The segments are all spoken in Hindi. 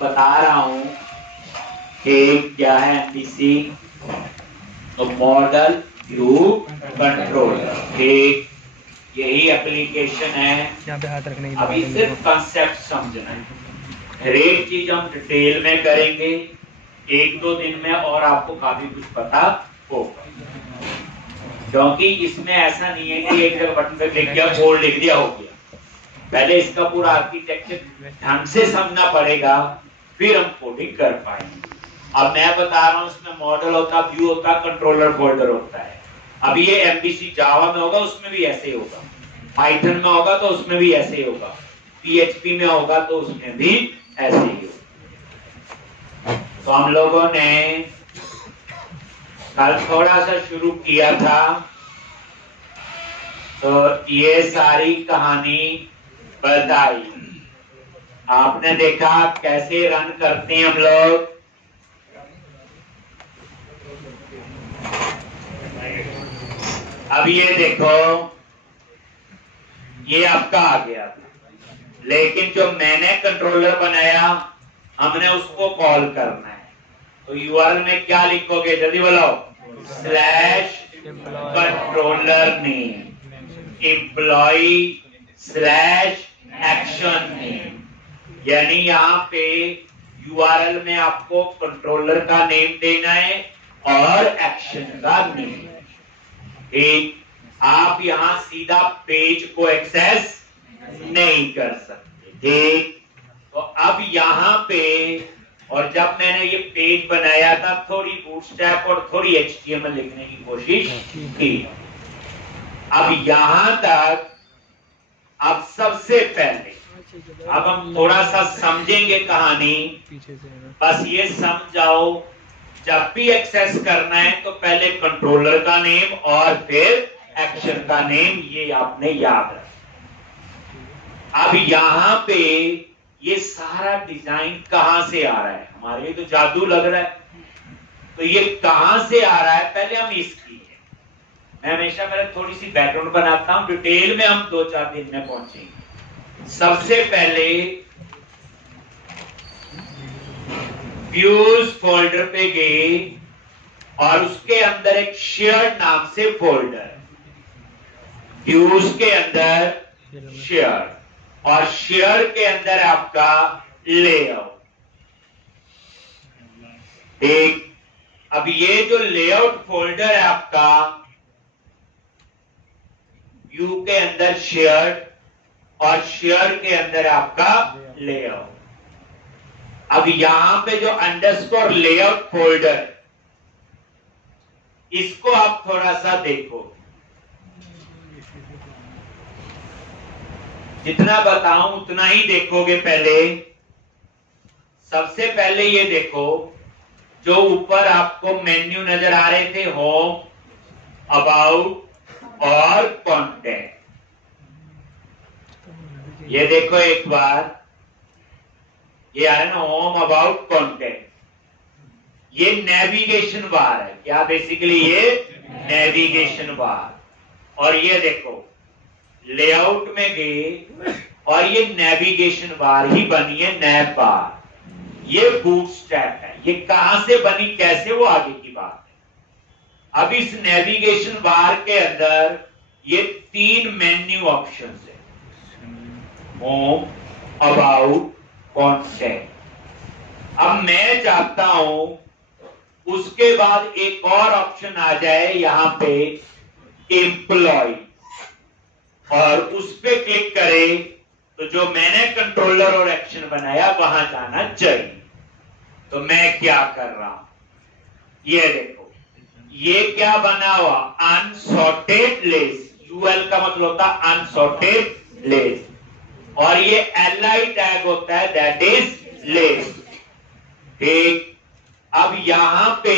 बता रहा हूं कि क्या है एमपीसी, तो मॉडल व्यू कंट्रोलर, एक यही एप्लीकेशन है। यहाँ पे हाथ रखने की अभी सिर्फ कंसेप्ट समझना है, हर एक चीज हम डिटेल में करेंगे एक दो दिन में, और आपको काफी कुछ पता होगा। क्योंकि इसमें ऐसा नहीं है कि एक जगह बटन पे क्लिक किया, कोड लिख दिया, हो गया। पहले इसका पूरा आर्किटेक्चर ढंग से समझना पड़ेगा, फिर हम कोडिंग कर पाएंगे। अब मैं बता रहा हूं, इसमें मॉडल होता, व्यू होता, कंट्रोलर फोल्डर होता है। अब ये एमपीसी जावा में होगा, उसमें भी ऐसे ही होगा, पाइथन में होगा तो उसमें भी ऐसे ही होगा, पीएचपी में होगा तो उसमें भी ऐसे ही होगा। तो हम लोगों ने कल थोड़ा सा शुरू किया था, तो ये सारी कहानी बताई, आपने देखा कैसे रन करते हैं हम लोग। अब ये देखो, ये आपका आ गया था, लेकिन जो मैंने कंट्रोलर बनाया हमने उसको कॉल करना है। तो यूआरएल में क्या लिखोगे, जल्दी बोलो, slash controller name employee slash action name, यानी यहाँ पे यूआरएल में आपको कंट्रोलर का नेम देना है और एक्शन का नेम। ठीक, आप यहां सीधा पेज को एक्सेस नहीं कर सकते। ठीक, तो अब यहां पे, और जब मैंने ये पेज बनाया था थोड़ी बूटस्ट्रैप और थोड़ी एचटीएमएल लिखने की कोशिश की। अब यहां तक, अब सबसे पहले अब हम थोड़ा सा समझेंगे कहानी, बस ये समझ जाओ, जब भी एक्सेस करना है तो पहले कंट्रोलर का नेम और फिर एक्शन का नेम, ये आपने याद रखना। अब यहां पे ये सारा डिजाइन कहां से आ रहा है, हमारे लिए तो जादू लग रहा है, तो ये कहां से आ रहा है पहले हम इसकी, मैं हमेशा मेरा थोड़ी सी बैकग्राउंड बनाता हूं, डिटेल में हम 2-4 दिन में पहुंचेंगे। सबसे पहले व्यूज फोल्डर पे गए और उसके अंदर एक शेयर नाम से फोल्डर, व्यूज के अंदर शेयर, और शेयर के अंदर आपका लेआउट। ठीक, अब ये जो लेआउट फोल्डर है आपका, व्यू के अंदर शेयर और शेयर के अंदर आपका लेआउट। अब यहां पे जो अंडरस्कोर लेआउट फोल्डर, इसको आप थोड़ा सा देखो, जितना बताऊं उतना ही देखोगे। पहले सबसे पहले ये देखो, जो ऊपर आपको मेन्यू नजर आ रहे थे, होम, अबाउट और कॉन्टेक्ट, ये देखो एक बार, ये आ रहा है ना, होम, अबाउट, कॉन्टेक्ट, ये नेविगेशन बार है। क्या बेसिकली ये नेविगेशन बार। और ये देखो लेआउट में गए और ये नेविगेशन बार ही बनी है, नैब बार। ये बूटस्ट्रैप है, ये कहां से बनी कैसे, वो आगे की बात है। अब इस नेविगेशन बार के अंदर ये 3 मेन्यू ऑप्शंस है, होम, अबाउट, कॉन्टेक्ट। अब मैं चाहता हूं उसके बाद एक और ऑप्शन आ जाए यहां पे, एम्प्लॉय, और उस पे क्लिक करें तो जो मैंने कंट्रोलर और एक्शन बनाया वहां जाना चाहिए। तो मैं क्या कर रहा हूं, ये देखो, ये क्या बना हुआ, अनसॉर्टेड लिस्ट, यूएल का मतलब होता है अनसॉर्टेड लिस्ट, और ये एलआई टैग होता है, दैट इज लिस्ट। ठीक, अब यहां पे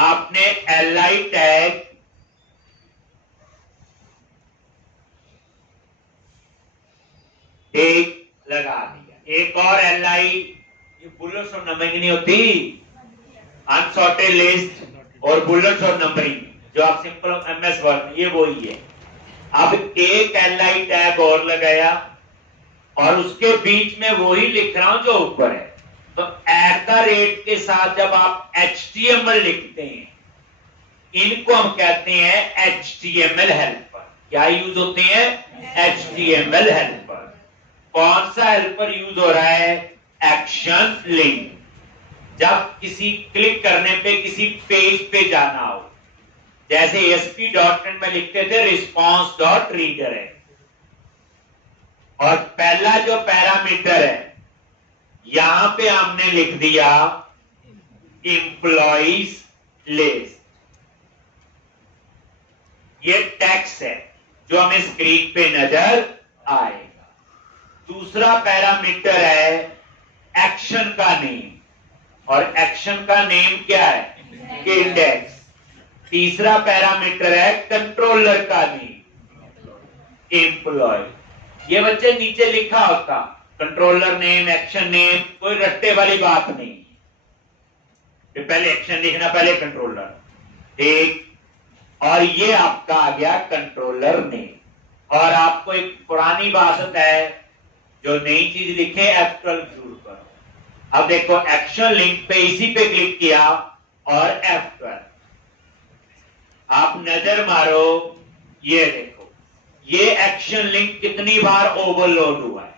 आपने एलआई टैग एक लगा दिया, एक और एलआई, ये बुलेट्स और नंबरिंग नहीं होती, अनसॉर्टेड लिस्ट और बुलेट्स और नंबरिंग जो आप सिंपल एमएस वर्ड में, ये वही है। अब एक एलआई टैग और लगाया, और उसके बीच में वही लिख रहा हूं जो ऊपर है। तो @ के साथ जब आप HTML लिखते हैं, इनको हम कहते हैं HTML हेल्पर। क्या यूज होते हैं? HTML helper. कौन सा हेल्पर यूज हो रहा है? Action link. जब किसी क्लिक करने पे किसी पेज पे जाना हो, जैसे ASP.NET में लिखते थे response.reader है, और पहला जो पैरामीटर है यहां पे हमने लिख दिया एम्प्लॉइज लिस्ट। ये टेक्स्ट है जो हमें स्क्रीन पे नजर आएगा। दूसरा पैरामीटर है एक्शन का नेम, और एक्शन का नेम क्या है? इंडेक्स। तीसरा पैरामीटर है कंट्रोलर का नेम, एम्प्लॉय। ये बच्चे नीचे लिखा होता कंट्रोलर नेम, एक्शन नेम, कोई रट्टे वाली बात नहीं। पहले एक्शन लिखना, पहले कंट्रोलर, ठीक। और ये आपका आ गया कंट्रोलर नेम। और आपको एक पुरानी बात है, जो नई चीज लिखे F12 जरूर करो। अब देखो एक्शन लिंक पे इसी पे क्लिक किया और F12, आप नजर मारो, ये देखो ये एक्शन लिंक कितनी बार ओवरलोड हुआ है।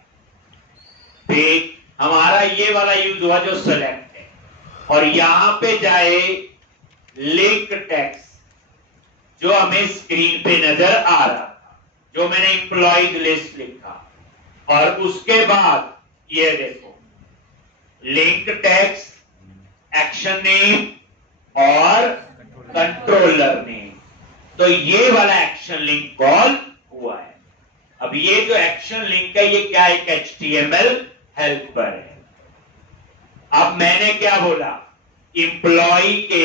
ठीक, हमारा ये वाला यूज हुआ जो सेलेक्ट है, और यहां पे जाए लिंक टेक्स्ट जो हमें स्क्रीन पे नजर आ रहा था, जो मैंने एम्प्लॉइज लिस्ट लिखा, और उसके बाद ये देखो लिंक टेक्स्ट, एक्शन नेम और कंट्रोलर नेम। तो ये वाला एक्शन लिंक कॉल हुआ है। अब ये जो एक्शन लिंक है ये क्या? एक HTML हेल्पर है। अब मैंने क्या बोला? एम्प्लॉय के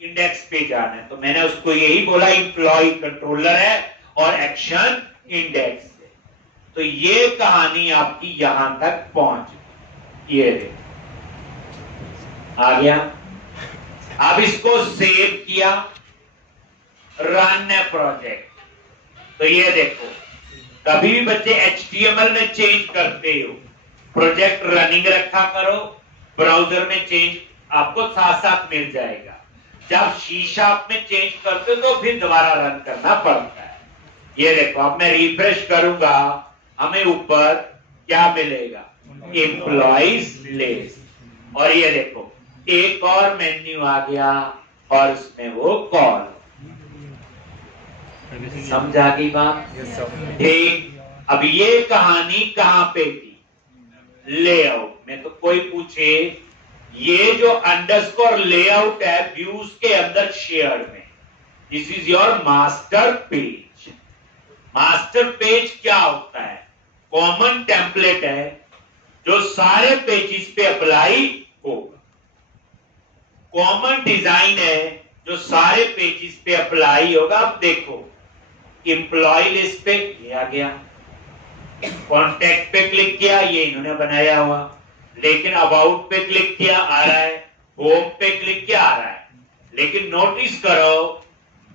इंडेक्स पे जाना है, तो मैंने उसको यही बोला एम्प्लॉय कंट्रोलर है और एक्शन इंडेक्स है। तो ये कहानी आपकी यहां तक पहुंच गई। ये देखो आ गया। अब इसको सेव किया, रन है प्रोजेक्ट। तो ये देखो, कभी भी बच्चे HTML में चेंज करते हो, प्रोजेक्ट रनिंग रखा करो, ब्राउजर में चेंज आपको साथ साथ मिल जाएगा। जब C# में चेंज करते हो तो फिर दोबारा रन करना पड़ता है। ये देखो, अब मैं रिफ्रेश करूंगा, हमें ऊपर क्या मिलेगा? Employees list. और ये देखो एक और मेन्यू आ गया, और उसमें वो कॉल। समझा की बात? ठीक। अब ये कहानी कहां पे थी? लेआउट में। तो कोई पूछे, ये जो अंडरस्कोर लेआउट है व्यूज के अंदर शेयर में, this is your master page. Master page क्या होता है? कॉमन टेम्पलेट है जो सारे पेजेस पे अप्लाई होगा। कॉमन डिजाइन है जो सारे पेजेस पे अप्लाई होगा। अब देखो एम्प्लॉय लिस्ट पे ये आ गया, कॉन्टैक्ट पे क्लिक किया, ये इन्होंने बनाया हुआ, लेकिन अबाउट पे क्लिक किया आ रहा है, होम पे क्लिक किया आ रहा है। लेकिन नोटिस करो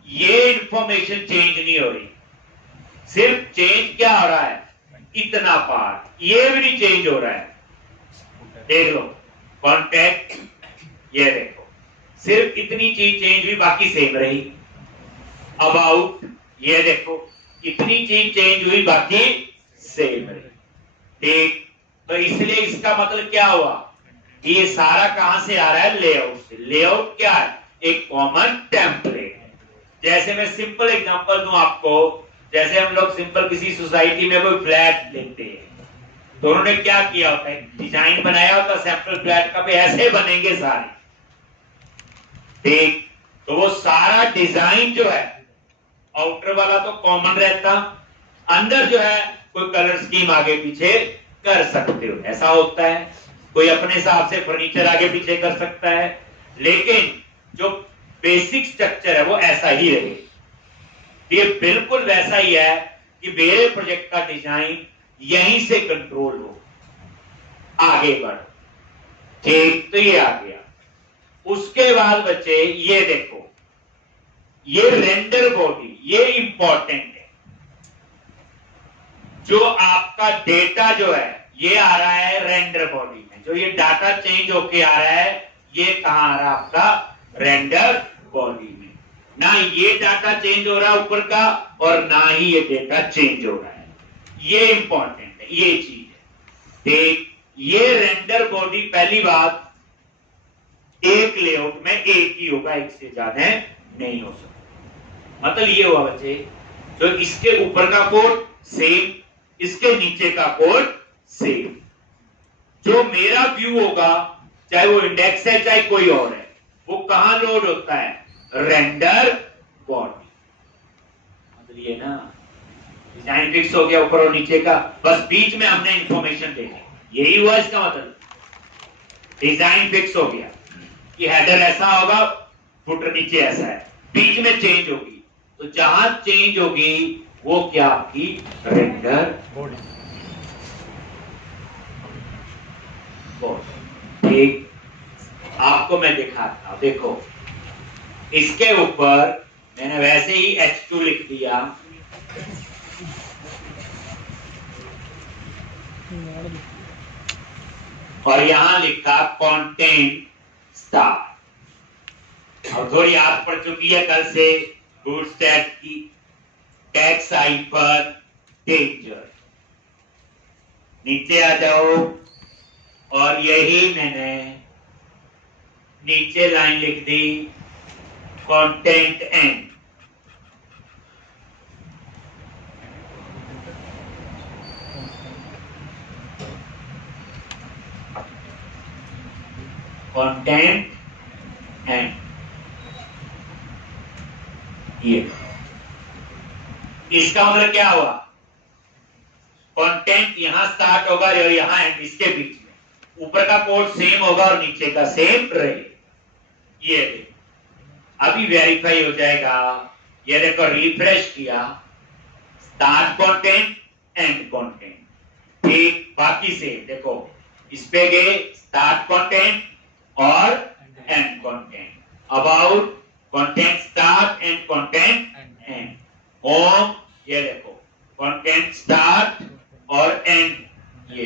ये इंफॉर्मेशन चेंज नहीं हो रही, सिर्फ चेंज क्या हो रहा है? इतना पार्ट, ये भी नहीं चेंज हो रहा है। देख लो कॉन्टैक्ट, ये देखो सिर्फ इतनी चीज चेंज हुई, बाकी सेम रही। अबाउट, ये देखो इतनी चीज चेंज हुई, बाकी सेम रही। ठीक, तो इसलिए इसका मतलब क्या हुआ कि ये सारा कहां से आ रहा है? लेआउट से। लेआउट क्या है? एक कॉमन टेम्पलेट है। जैसे मैं सिंपल एग्जांपल दूं आपको, जैसे हम लोग सिंपल किसी सोसाइटी में कोई फ्लैट लेते हैं, तो उन्होंने क्या किया होता है? डिजाइन बनाया होता है सैंपल फ्लैट का, भी ऐसे बनेंगे सारे। ठीक, तो वो सारा डिजाइन जो है, आउटर वाला तो कॉमन रहता, अंदर जो है कोई कलर स्कीम आगे पीछे कर सकते हो, ऐसा होता है। कोई अपने हिसाब से फर्नीचर आगे पीछे कर सकता है, लेकिन जो बेसिक स्ट्रक्चर है वो ऐसा ही रहे। ये बिल्कुल वैसा ही है कि मेरे प्रोजेक्ट का डिजाइन यहीं से कंट्रोल हो, आगे बढ़। ठीक, तो ये आ गया। उसके बाद बच्चे ये देखो, ये रेंडर बॉडी, ये इंपॉर्टेंट है। जो आपका डेटा जो है ये आ रहा है रेंडर बॉडी में, जो ये डाटा चेंज होके आ रहा है ये कहां आ रहा है आपका रेंडर बॉडी में। ना ये डाटा चेंज हो रहा है ऊपर का और ना ही ये डेटा चेंज हो रहा है। ये इंपॉर्टेंट है, ये चीज है। देख, ये रेंडर बॉडी पहली बात एक लेआउट में एक ही होगा, एक से ज्यादा नहीं हो सकता। मतलब ये हुआ बच्चे, तो इसके ऊपर का कोड सेम, इसके नीचे का कोड सेम। जो मेरा व्यू होगा, चाहे वो इंडेक्स है चाहे कोई और है, वो कहां लोड होता है? Render body. मतलब ये ना डिजाइन फिक्स हो गया ऊपर और नीचे का, बस बीच में हमने इंफॉर्मेशन दे दी, यही हुआ इसका मतलब। डिजाइन फिक्स हो गया कि हेडर ऐसा होगा, फुटर नीचे ऐसा है, बीच में चेंज होगी, तो जहां चेंज होगी वो क्या आपकी रेंडर बॉडी। ठीक, आपको मैं दिखाता हूं। देखो, इसके ऊपर मैंने वैसे ही H2 लिख दिया, और यहां लिखा कंटेंट स्टार। और थोड़ी याद पड़ चुकी है कल से बूटस्ट्रैप की टैग साइफर डेंजर। नीचे आ जाओ, और यही मैंने नीचे लाइन लिख the content and. Content and ये इसका मतलब क्या हुआ? कंटेंट यहां स्टार्ट होगा और यहां एंड, इसके बीच में ऊपर का कोड सेम होगा और नीचे का सेम रहे। ये अभी वेरीफाई हो जाएगा। ये देखो, रिफ्रेश किया, स्टार्ट कंटेंट एंड कंटेंट, ठीक, बाकी से देखो इस पे गए स्टार्ट कंटेंट और and content, about content start and content and, home ये देखो कंटेंट स्टार्ट और एंड, ये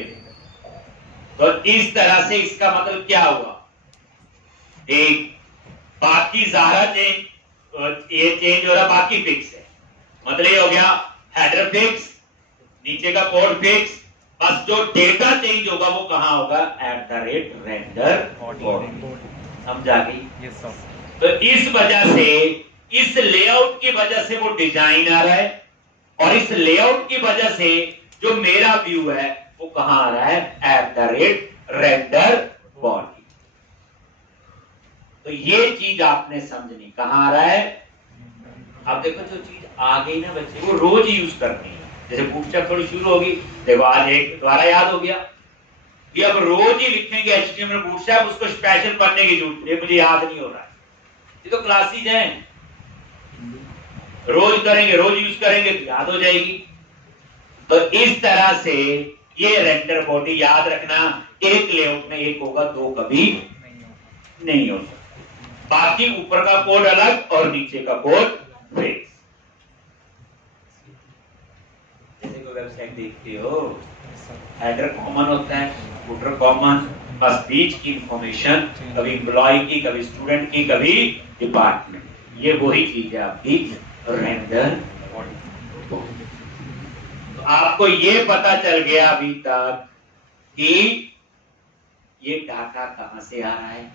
तो इस तरह से इसका मतलब क्या हुआ? एक बाकी सारा चेंज, ये चेंज हो रहा, बाकी फिक्स है। मतलब ये हो गया हेडर फिक्स, नीचे का कोड फिक्स, बस जो डेटा चेंज होगा वो कहां होगा? At the rate render body. समझा गई? तो इस वजह से, इस लेआउट की वजह से वो डिजाइन आ रहा है, और इस लेआउट की वजह से जो मेरा व्यू है वो कहां आ रहा है? At the rate render body. तो ये चीज आपने समझनी, कहां आ रहा है? अब देखो, जो चीज आ गई ना बच्चे, वो रोज यूज करनी है। जैसे बूटस्ट्रैप थोड़ी शुरू होगी, देखो आज एक द्वारा याद हो गया, ये अब रोज ही लिखेंगे HTML बूटस्ट्रैप, उसको स्पेशल पढ़ने की जरूरत नहीं, मुझे याद नहीं हो रहा है। ये तो क्लासेज हैं, रोज करेंगे, रोज यूज करेंगे तो याद हो जाएगी। तो इस तरह से ये रेंडर बॉडी याद रखना, एक लेआउट में एक होगा, दो कभी नहीं हो सकता। बाकी ऊपर का कोड अलग और नीचे का कोड फिक्स। जैसे कोई वेबसाइट देखते हो, हेडर कॉमन होता है, फुटर कॉमन, बस बीच की इंफॉर्मेशन कभी एम्प्लॉय की, कभी स्टूडेंट की, कभी डिपार्टमेंट, ये वही चीज है आपकी रेंडर बॉडी। तो आपको ये पता चल गया अभी तक कि ये डाटा कहां से आ रहा है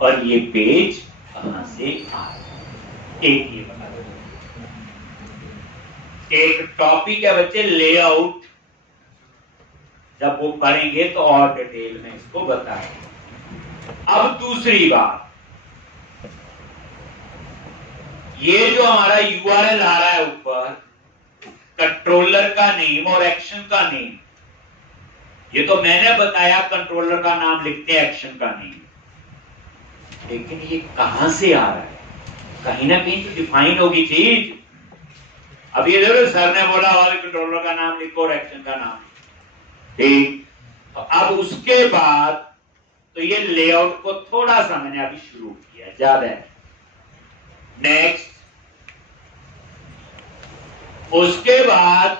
और ये पेज कहां से आ रहा है। एक ये बता दो, एक टॉपिक है बच्चे लेआउट, जब वो पढ़ेंगे तो और डिटेल में इसको बताएंगे। अब दूसरी बात, ये जो हमारा यूआरएल आ रहा है ऊपर, कंट्रोलर का नेम और एक्शन का नेम, ये तो मैंने बताया कंट्रोलर का नाम लिखते हैं, एक्शन का नेम, लेकिन ये कहां से आ रहा है? कहीं ना कहीं तो डिफाइन होगी चीज। अब ये देखो, सर ने बोला और कंट्रोलर का नाम लिखो और एक्शन का नाम, ठीक। तो अब उसके बाद तो ये लेआउट को थोड़ा सा मैंने अभी शुरू किया, ज्यादा है। नेक्स्ट, उसके बाद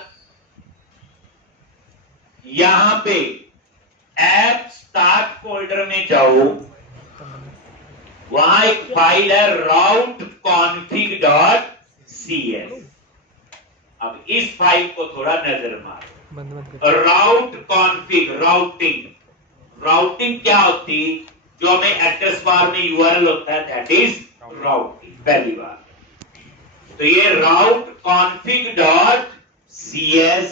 यहां पे ऐप स्टार्ट फोल्डर में जाओ, वहां एक फाइल है route.config.cs। अब इस फाइल को थोड़ा नजर मारो। राउट कॉन्फिग, राउटिंग क्या होती, जो हमें एड्रेस बार में यूआरएल होता है, दैट इज राउटिंग, पहली बार। तो ये route.config.cs,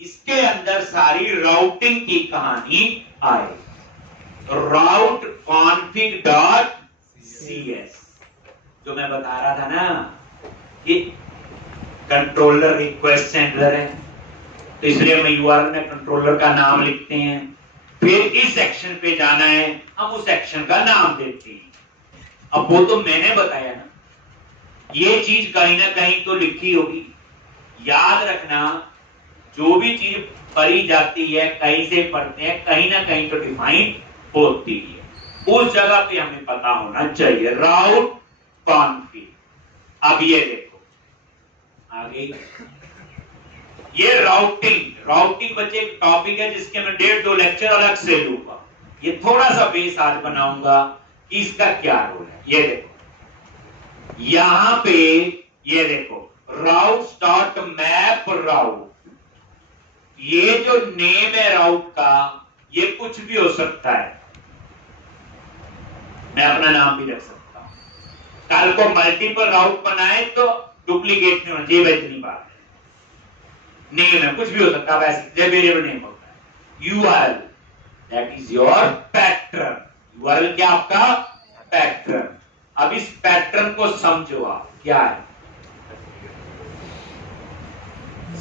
इसके अंदर सारी राउटिंग की कहानी आए। route.config.cs जो मैं बता रहा था ना, कि कंट्रोलर रिक्वेस्ट हैंडलर है, तो इसलिए हम यूआरएल में कंट्रोलर का नाम लिखते हैं, फिर इस सेक्शन पे जाना है, हम उस सेक्शन का नाम देते हैं। अब वो तो मैंने बताया ना, ये चीज कहीं ना कहीं तो लिखी होगी। याद रखना, जो भी चीज पढ़ी जाती है, कहीं से पढ़ते हैं, कहीं ना कहीं तो डिफाइन होती है, उस जगह पे हमें पता होना चाहिए। राउट कॉन्फिग। अब ये देखो आगे, ये राउटिंग बच्चे एक टॉपिक है जिसके मैं 1.5-2 लेक्चर अलग से लूंगा। ये थोड़ा सा बेस आज बनाऊंगा कि इसका क्या रोल है। ये देखो यहां पे, ये देखो राउट स्टार्ट मैप राउट, ये जो नेम है राउट का, ये कुछ भी हो सकता है। मैं अपना नाम भी रख सकता हूं। कल को मल्टीपल राउट बनाए तो डुप्लीकेट नहीं होना चाहिए, इतनी बात है। नेम है, कुछ भी हो सकता है, वैसे वेरिएबल नेम होता है। URL, that is your pattern. URL क्या आपका पैटर्न। अब इस पैटर्न को समझो आप क्या है।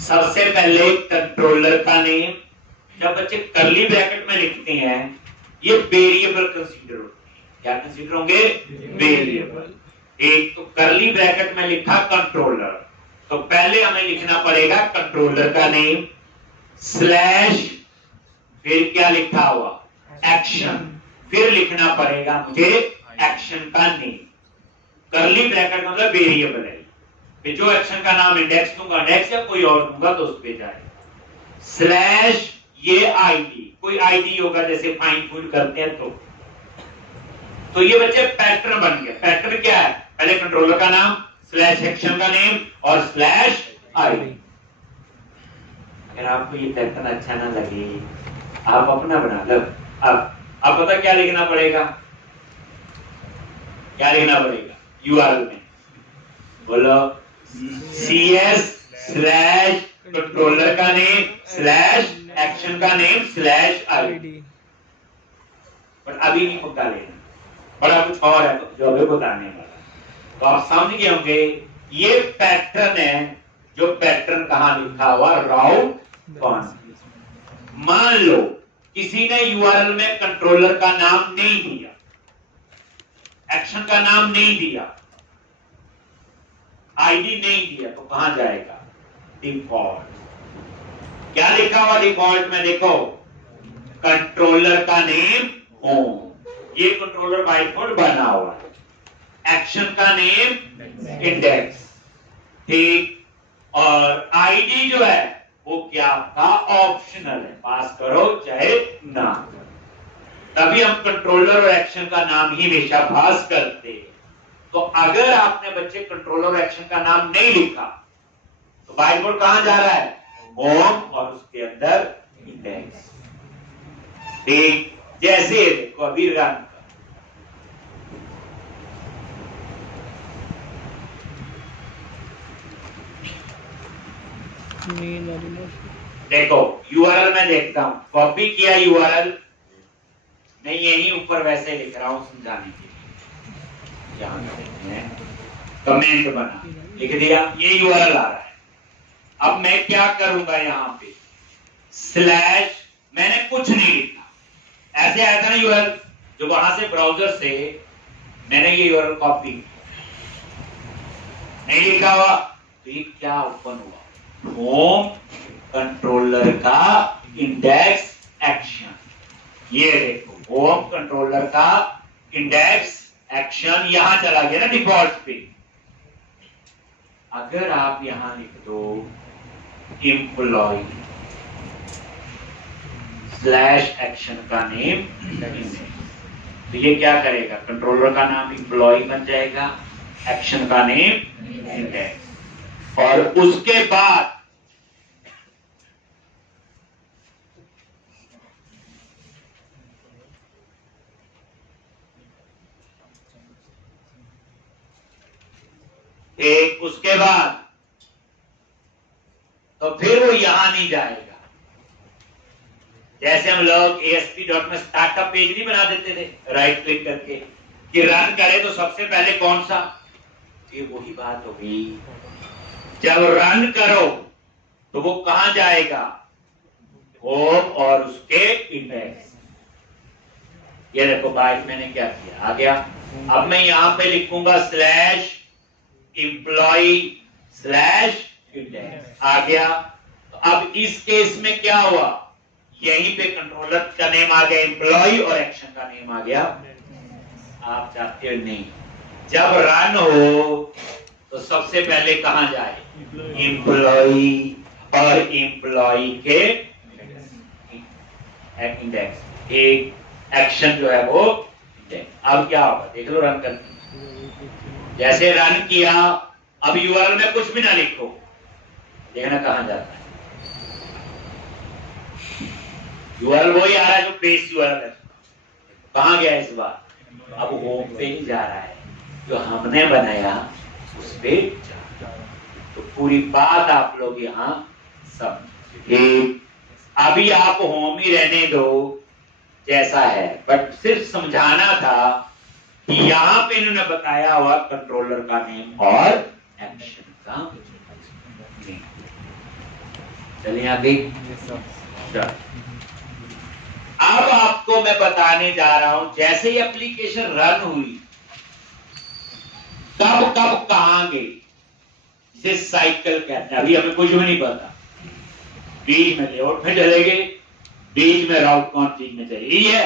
सबसे पहले कंट्रोलर का नेम, जब बच्चे करली ब्रैकेट में लिखते हैं, ये वेरिएबल कंसीडर होते हैं। क्या कंसीडर होंगे? वेरिएबल। एक तो करली ब्रैकेट में लिखा कंट्रोलर, तो पहले हमें लिखना पड़ेगा कंट्रोलर का नेम स्लैश, फिर क्या लिखा हुआ एक्शन, फिर लिखना पड़ेगा मुझे एक्शन का नेम। करली ब्रैकेट मतलब वेरिएबल है, फिर जो एक्शन का नाम इंडेक्स दूंगा, इंडेक्स या कोई और दूंगा तो उस पे जाएगा। स्लैश ये आईडी, कोई आईडी होगा जैसे फाइंड फूड करते हैं तो ये बच्चे पैटर्न बन गया। पैटर्न क्या है? पहले कंट्रोलर का नाम स्लैश एक्शन का नेम और स्लैश आईडी। अगर आपको ये पैटर्न अच्छा ना लगे, आप अपना बना लो। अब पता क्या लिखना पड़ेगा? क्या लिखना पड़ेगा यूआरएल में? बोलो CS स्लैश कंट्रोलर का नेम स्लैश एक्शन का नेम स्लैश आईडी। पर अभी नहीं पक्का लेना, बड़ा कुछ और है तो जो अभी बताने वाला। तो आप समझ गए होंगे, ये पैटर्न है। जो पैटर्न कहां लिखा हुआ? राउट कॉन्फिग। मान लो किसी ने यूआरएल में कंट्रोलर का नाम नहीं दिया, एक्शन का नाम नहीं दिया, आईडी नहीं दिया, तो कहां जाएगा? डिफॉल्ट। क्या लिखा हुआ डिफॉल्ट में? देखो कंट्रोलर का नेम होम, ये कंट्रोलर बाय डिफॉल्ट बना हुआ है। एक्शन का नेम इंडेक्स, ठीक। और आईडी जो है वो क्या आपका ऑप्शनल है, पास करो चाहे ना करो। तभी हम कंट्रोलर और एक्शन का नाम ही हमेशा पास करते हैं। तो अगर आपने बच्चे कंट्रोलर और एक्शन का नाम नहीं लिखा तो बाय डिफॉल्ट कहां जा रहा है? होम और उसके अंदर इंडेक्स, ठीक। जैसे देखो अभी रन, देखो यूआरएल में देखता हूं, कॉपी किया यूआरएल, मैं यही ऊपर वैसे लिख रहा हूं समझाने के लिए। यहां देखते हैं, कमेंट बना लिख दिया, ये यूआरएल आ रहा है। अब मैं क्या करूंगा? यहां पे स्लैश, मैंने कुछ नहीं लिखा, ऐसे आया था ना यूआरएल, जो वहां से ब्राउजर से मैंने ये यूआरएल कॉपी नहीं लिखा हुआ, तो ये क्या ओपन हुआ? होम कंट्रोलर का इंडेक्स एक्शन। ये देखो होम कंट्रोलर का इंडेक्स एक्शन यहां चला गया ना डिफॉल्ट पे। अगर आप यहां लिख दो एम्प्लॉय, स्लैश एक्शन का नेम इंडेक्स। तो ये क्या करेगा, कंट्रोलर का नाम एम्प्लॉय बन जाएगा, एक्शन का नेम इंडेक्स, और उसके बाद उसके बाद तो फिर वो यहां नहीं जाएगा। जैसे हम लोग ASP.NET में स्टार्टअप पेज नहीं बना देते थे राइट क्लिक करके कि रन करे तो सबसे पहले कौन सा, ये वही बात हो गई। जब रन करो तो वो कहां जाएगा, होम और उसके इंडेक्स। ये देखो बाइक मैंने क्या किया, आ गया। अब मैं यहां पे लिखूंगा स्लैश एम्प्लॉय स्लैश इंडेक्स, आ गया। तो अब इस केस में क्या हुआ, यहीं पे कंट्रोलर का नेम आ गया एम्प्लॉय और एक्शन का नेम आ गया। आप चाहते हो नहीं, जब रन हो तो सबसे पहले कहां जाए, एम्प्लॉय और एम्प्लॉय के इंडेक्स, एक एक्शन जो है वो इंडेक्स। अब क्या होगा देख लो रन करके, जैसे रन किया, अब यूआरएल में कुछ भी ना लिखो, देखना कहां जाता है। यूआरएल वही आ रहा है जो बेस यूआरएल है, कहां गया इस बार, अब होम पे ही जा रहा है, जो हमने बनाया उस पे जा रहा है। तो पूरी बात आप लोग यहां समझिए। अभी आप होम ही रहने दो जैसा है, बट सिर्फ समझाना था कि यहां पे इन्होंने बताया हुआ कंट्रोलर का नेम और एक्शन का नेम। चलिए आगे। अब आपको मैं बताने जा रहा हूं, जैसे ही एप्लीकेशन रन हुई कब कब कहां गई, इसे साइकिल कहते हैं। अभी हमें कुछ भी नहीं पता, बीच में लेआउट में चले गए, बीच में राउट कौन चीज में चली है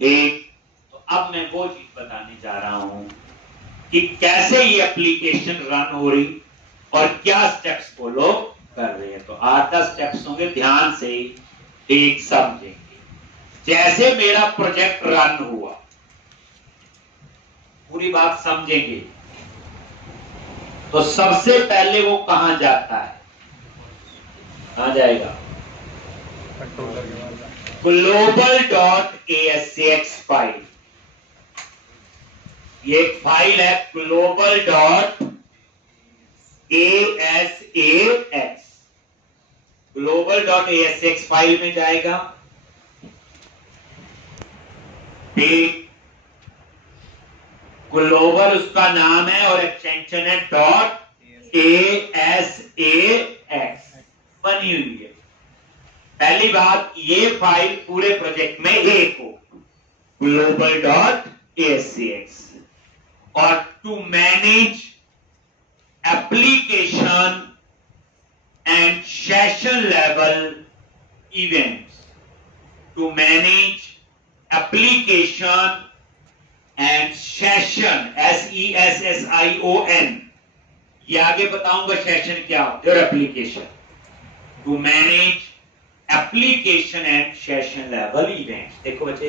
एक। तो अब मैं वो चीज बताने जा रहा हूं कि कैसे ये एप्लीकेशन रन हो रही और क्या स्टेप्स फॉलो कर रहे हैं। तो 8-10 स्टेप्स होंगे, ध्यान से एक समझेंगे। जैसे मेरा प्रोजेक्ट रन हुआ, पूरी बात समझेंगे, तो सबसे पहले वो कहां जाता है, कहां जाएगा, global.asx फाइल। ये एक फाइल है global.asx, global.asx फाइल में जाएगा। ग्लोबल उसका नाम है और एक्सटेंशन है .asax बनी हुई है। पहली बात, ये फाइल पूरे प्रोजेक्ट में एक हो, global.asax। और to manage application and session level events, to manage application and session, SESSION, ये आगे बताऊंगा सेशन क्या होता है और application. To manage application and session level events. देखो बच्चे,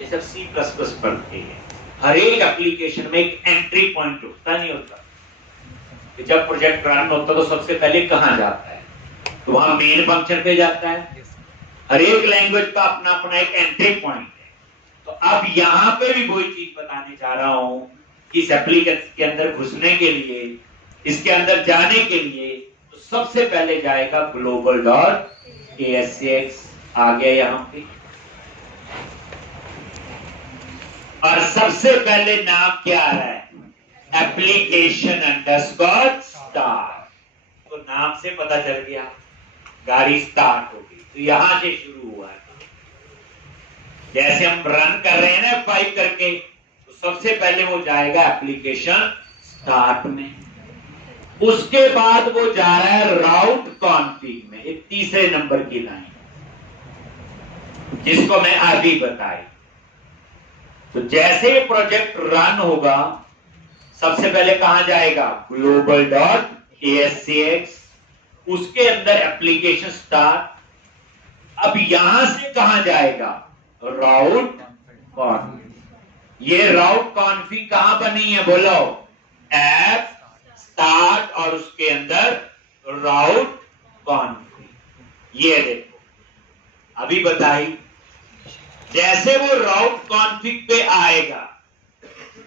ये सब C++ पढ़ते हैं। हर एक एप्लीकेशन में एक एंट्री पॉइंट होता नहीं होता कि जब प्रोजेक्ट रन होता तो सबसे पहले कहां जाता है, तो वहां मेन फंक्शन पे जाता है। हर एक लैंग्वेज का अपना अपना एक एंट्री पॉइंट है। तो अब यहां पे भी वही चीज बताने जा रहा हूं कि इस एप्लीकेशन के अंदर घुसने के लिए, इसके अंदर जाने के लिए, तो सबसे पहले जाएगा global.asx, आ गया यहां पे। और सबसे पहले नाम क्या आ रहा है, एप्लीकेशन अंडरस्कोर स्टार्ट। तो नाम से पता चल गया गाड़ी स्टार्ट होगी, तो यहां से शुरू हुआ है। जैसे हम रन कर रहे हैं ना F5 करके, तो सबसे पहले वो जाएगा एप्लीकेशन स्टार्ट में, उसके बाद वो जा रहा है राउट कॉन्फिग में, एक तीसरे नंबर की लाइन जिसको मैं आगे बताई। तो जैसे ही प्रोजेक्ट रन होगा, सबसे पहले कहां जाएगा, global.asx, उसके अंदर एप्लीकेशन स्टार्ट। अब यहां से कहां जाएगा? राउट कॉन्फिग। ये राउट कॉन्फिग कहां बनी है बोलो? एफ स्टार्ट और उसके अंदर राउट कॉन्फिग। ये देखो अभी बताई, जैसे वो राउट कॉन्फिग पे आएगा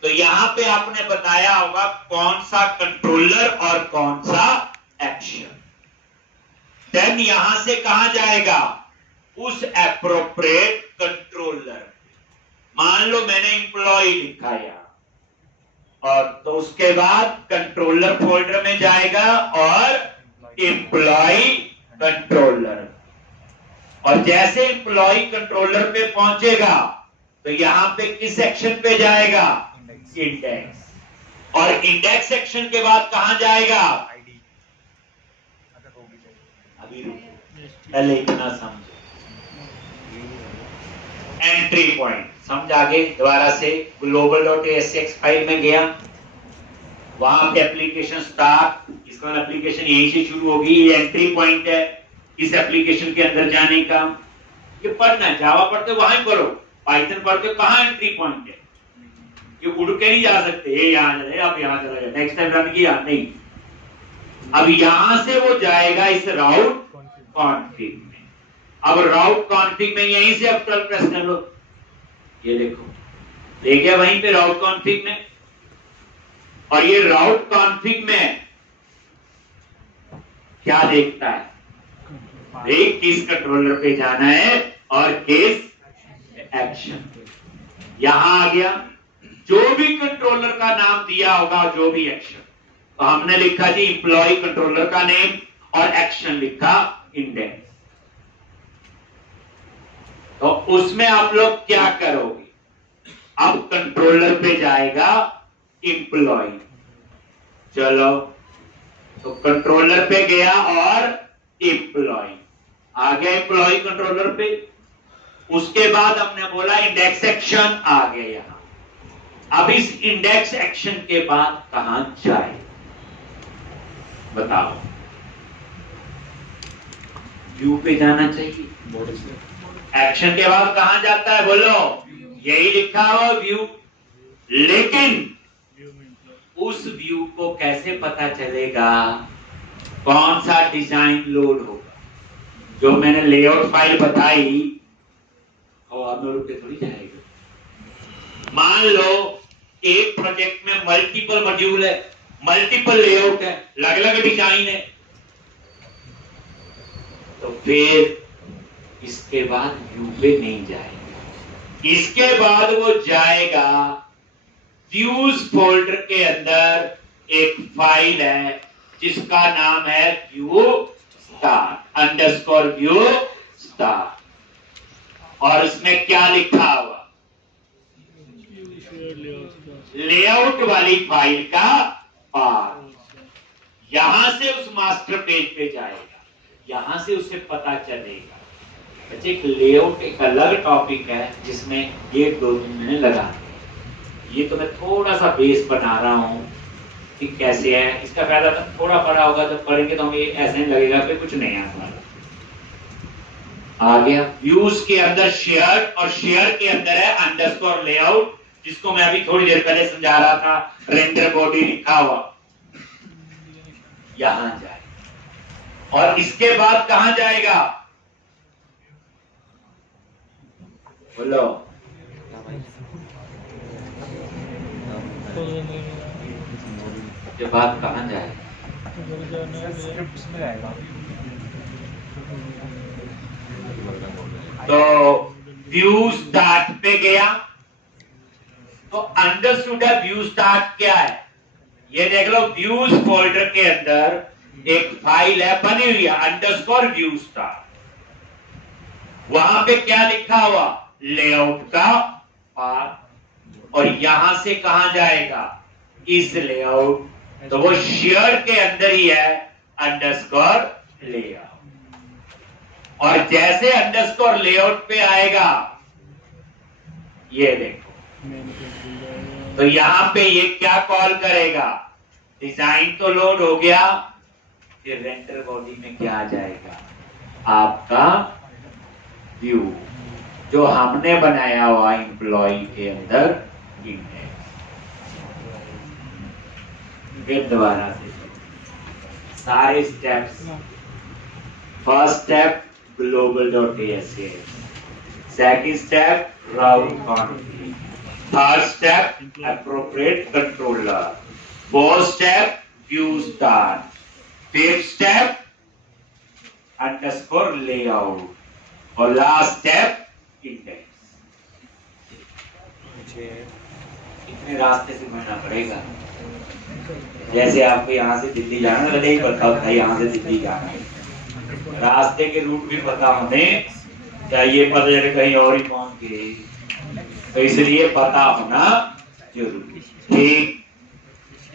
तो यहां पे आपने बताया होगा कौन सा कंट्रोलर और कौन सा एक्शन। देन यहां से कहां जाएगा? उस एप्रोप्रिएट कंट्रोलर। मान लो मैंने एम्प्लॉय लिखा यहां, और तो उसके बाद कंट्रोलर फोल्डर में जाएगा और एम्प्लॉय कंट्रोलर। और जैसे एम्प्लॉय कंट्रोलर पे पहुंचेगा तो यहां पे किस सेक्शन पे जाएगा? इंडेक्स। और इंडेक्स सेक्शन के बाद कहां जाएगा? अभी पहले इतना समझो। एंट्री पॉइंट समझ आगे दोबारा से global.asx फाइल में गया, वहां पे एप्लीकेशन स्टार्ट, इसका एप्लीकेशन यहीं से शुरू होगी। ये एंट्री पॉइंट है इस एप्लीकेशन के अंदर जाने का। ये पढ़ना है, जावा पढ़ते वहां पढ़ो, पाइथन पढ़ते कहां एंट्री पॉइंट है? ये उड़ के नहीं जा सकते, ये यहां जाए अब यहां चला जाए, नेक्स्ट टाइम रन किया नहीं। अब यहां से वो जाएगा इस राउट कॉन्फिग में। अब राउट कॉन्फिग में यहीं से अब प्रेस कर लो, ये देखो देख गया वहीं पे राउट कॉन्फिग में। और ये राउट कॉन्फिग में क्या देखता है? देख किस कंट्रोलर पे जाना है और किस एक्शन। यहां आ गया, जो भी कंट्रोलर का नाम दिया होगा, जो भी एक्शन, तो हमने लिखा जी एम्प्लॉय कंट्रोलर का नेम और एक्शन लिखा इंडेक्स। तो उसमें आप लोग क्या करोगे? अब कंट्रोलर पे जाएगा एम्प्लॉय, चलो तो कंट्रोलर पे गया और एम्प्लॉय आ गया, एम्प्लॉय कंट्रोलर पे। उसके बाद हमने बोला इंडेक्स एक्शन आ गया यहां। अब इस इंडेक्स एक्शन के बाद कहां जाए बताओ? व्यू पे जाना चाहिए। एक्शन के बाद कहां जाता है बोलो? यही लिखा हुआ व्यू। लेकिन उस व्यू को कैसे पता चलेगा कौन सा डिजाइन लोड होगा? जो मैंने लेआउट फाइल बताई और में रुक के थोड़ी जाएगा। मान लो एक प्रोजेक्ट में मल्टीपल मॉड्यूल है, मल्टीपल लेआउट है, अलग अलग डिजाइन है, तो फिर इसके बाद व्यू पे नहीं जाएगा। इसके बाद वो जाएगा व्यूज फोल्डर के अंदर, एक फाइल है जिसका नाम है view star underscore view star. और इसमें क्या लिखा हुआ? लेआउट वाली फाइल का पाथ। यहां से उस मास्टर पेज पे जाएगा, यहां से उसे पता चलेगा। अच्छा, एक लेआउट एक अलग टॉपिक है जिसमें एक दो दिन मैंने लगा, ये तो मैं थोड़ा सा बेस बना रहा हूं कि कैसे है। इसका फायदा तो थोड़ा पढ़ा होगा, तो पढ़ेंगे तो हमें ऐसे नहीं लगेगा कि कुछ नहीं है। आ गया व्यूज के अंदर शेयर, और शेयर के अंदर है अंडरस्कोर लेआउट, जिसको मैं अभी थोड़ी देर पहले समझा रहा था, रेंडर बॉडी लिखा हुआ। यहां जाए और इसके बाद कहां जाएगा बोलो? के बाद कहां जाए? तो व्यू स्टार्ट पे गया, तो अंडरस्टूड है व्यू स्टार्ट क्या है? ये देख लो, व्यूज फोल्डर के अंदर एक फाइल है बनी हुई है अंडरस्कोर व्यू स्टार्ट। वहां पे क्या लिखा हुआ? लेआउट का पाथ। और यहां से कहां जाएगा? इस लेआउट, तो वो शेयर के अंदर ही है अंडरस्कोर लेआउट। और जैसे अंडरस्कोर लेआउट पे आएगा, ये देखो, तो यहां पे ये क्या कॉल करेगा? डिजाइन तो लोड हो गया, फिर रेंडर बॉडी में क्या आ जाएगा? आपका व्यू जो हमने बनाया हुआ एम्प्लॉय के अंदर इंडेक्स। फिर दोबारा से सारे steps. First step global.asax, second step route config, third step appropriate controller, fourth step view start, fifth step underscore layout और लास्ट स्टेप इंडेक्स। इतने रास्ते से बढ़ना पड़ेगा। जैसे आपको यहाँ से दिल्ली जाना है, नहीं पता होता यहाँ से दिल्ली जाना है, रास्ते के रूट भी पता होने चाहिए, पता चले कहीं और ही पहुंच गए, तो इसलिए पता होना जरूरी। ठीक,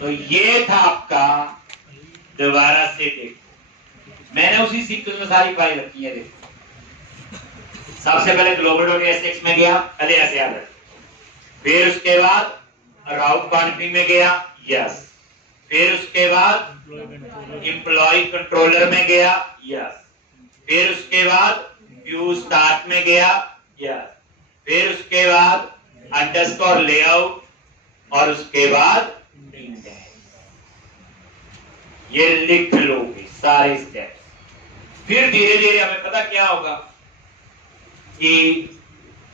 तो ये था आपका। दोबारा से देखो, मैंने उसी सीक्वेंस में सारी फाइल रखी है। देखो, सबसे पहले global.asax में गया, पहले ऐसे याद रखो। फिर उसके बाद राउट कॉन्फिग में गया, यस। फिर उसके बाद एम्प्लॉय कंट्रोलर में गया, यस। फिर उसके बाद व्यू स्टार्ट में गया, यस। फिर उसके बाद अंडरस्कोर लेआउट और उसके बाद इंडेक्स। ये लिख लोगे सारे स्टेप्स। फिर धीरे धीरे हमें पता क्या होगा कि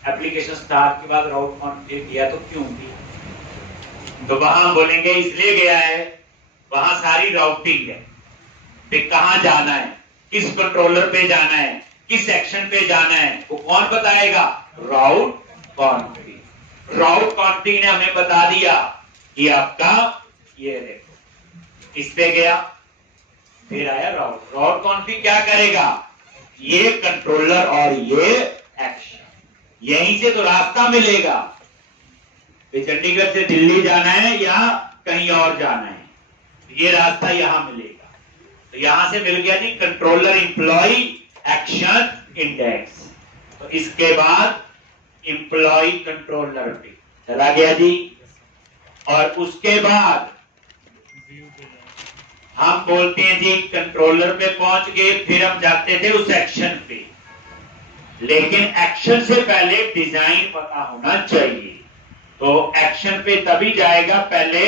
एप्लीकेशन स्टार्ट के बाद राउट कॉन्फिग किया तो क्यों किया, तो वहां बोलेंगे इसलिए गया है, वहां सारी राउटिंग है, फिर कहां जाना है, किस कंट्रोलर पे जाना है, किस सेक्शन पे जाना है, वो कौन बताएगा, राउट कॉन्फिग। राउट कॉन्फिग ने हमें बता दिया कि आपका ये देखो इस पे गया, फिर आया राउट। राउट कॉन्फिग क्या करेगा, ये कंट्रोलर और ये एक्शन, यहीं से तो रास्ता मिलेगा। चंडीगढ़ से दिल्ली जाना है या कहीं और जाना है, ये रास्ता यहां मिलेगा। तो यहां से मिल गया जी कंट्रोलर एम्प्लॉय एक्शन इंडेक्स। तो इसके बाद एम्प्लॉय कंट्रोलर पे चला गया जी, और उसके बाद हम बोलते हैं जी कंट्रोलर पे पहुंच गए, फिर हम जाते थे उस एक्शन पे। लेकिन एक्शन से पहले डिजाइन पता होना चाहिए, तो एक्शन पे तभी जाएगा, पहले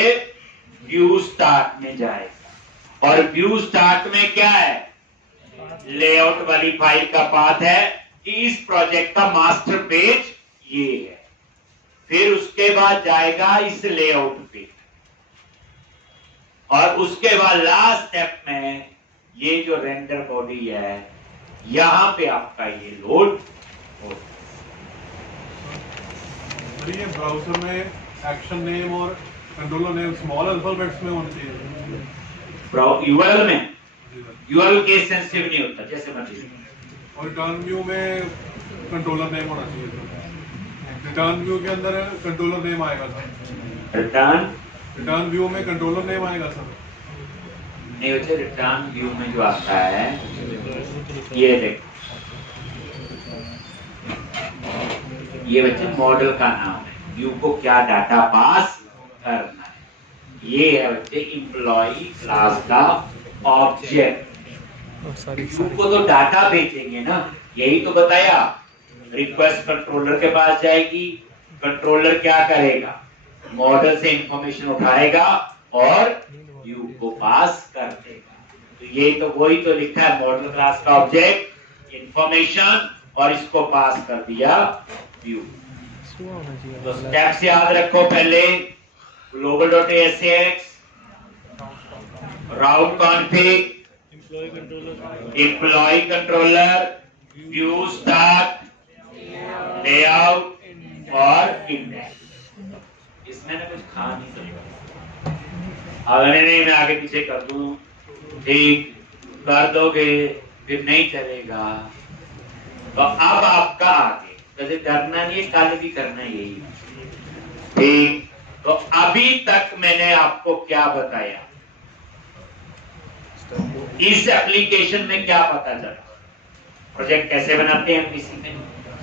व्यू स्टार्ट में जाएगा। और व्यू स्टार्ट में क्या है, लेआउट वाली फाइल का पाथ है कि इस प्रोजेक्ट का मास्टर पेज ये है। फिर उसके बाद जाएगा इस लेआउट पे, और उसके बाद लास्ट स्टेप में ये जो रेंडर बॉडी है यहां पे आपका ये लोड होता है। ये ब्राउजर में एक्शन नेम और कंट्रोलर नेम स्मॉल अल्फाबेट्स में होने चाहिए। यूआरएल में यूआरएल केस सेंसिटिव नहीं होता, जैसे मर्जी। और रिटर्न व्यू में कंट्रोलर नेम होना चाहिए। रिटर्न व्यू के अंदर कंट्रोलर नेम आएगा सर। रिटर्न व्यू में कंट्रोलर नेम आएगा सर। नहीं बच्चे, रिटर्न व्यू में जो आता है ये देखो, ये बच्चे मॉडल का नाम है, व्यू को क्या डाटा पास करना है। ये है बच्चे एम्प्लॉय क्लास का ऑब्जेक्ट। व्यू को तो डाटा भेजेंगे ना, यही तो बताया। रिक्वेस्ट कंट्रोलर के पास जाएगी, कंट्रोलर क्या करेगा, मॉडल से इंफॉर्मेशन उठाएगा और व्यू को पास कर देगा। तो ये तो वही तो लिखा है, मॉडल क्लास का ऑब्जेक्ट इंफॉर्मेशन, और इसको पास कर दिया व्यू। तो स्टेप्स याद रखो, पहले global.asax, route config, employee controller, view start, layout और इंडेक्स। इसमें ना कुछ खा नहीं सकता। अगर नहीं मैं आगे पीछे कर दूं, ठीक कर दोगे फिर नहीं चलेगा। तो अब आपका आगे जैसे करना नहीं है, कल भी करना यही, ठीक। तो अभी तक मैंने आपको क्या बताया, इस एप्लीकेशन में क्या पता चला, प्रोजेक्ट कैसे बनाते हैं पीसी में,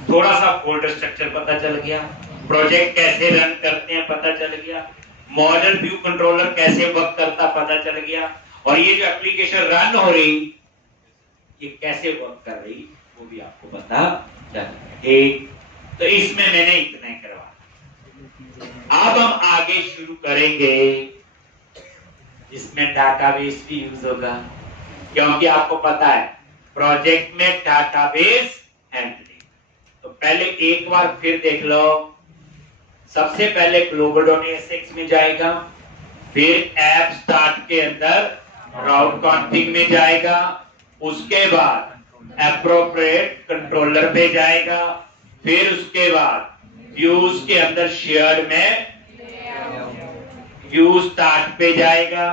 थोड़ा सा फोल्डर स्ट्रक्चर पता चल गया, प्रोजेक्ट कैसे रन करते हैं पता चल गया, मॉडल व्यू कंट्रोलर कैसे वर्क करता पता चल गया, और ये जो एप्लीकेशन रन हो रही ये कैसे वर्क कर रही वो भी आपको पता ठीक, तो इसमें मैंने इतने करवा। अब हम आगे शुरू करेंगे, इसमें डाटाबेस भी यूज होगा, क्योंकि आपको पता है प्रोजेक्ट में डाटाबेस हैंडलिंग। तो पहले एक बार फिर देख लो, सबसे पहले ग्लोबल डोमेन एसेट्स में जाएगा, फिर ऐप स्टार्ट के अंदर राउट कॉन्फिग में जाएगा, उसके बाद एप्रोप्रिएट कंट्रोलर पे जाएगा, फिर उसके बाद व्यूज के अंदर शेयर में व्यू स्टार्ट पे जाएगा,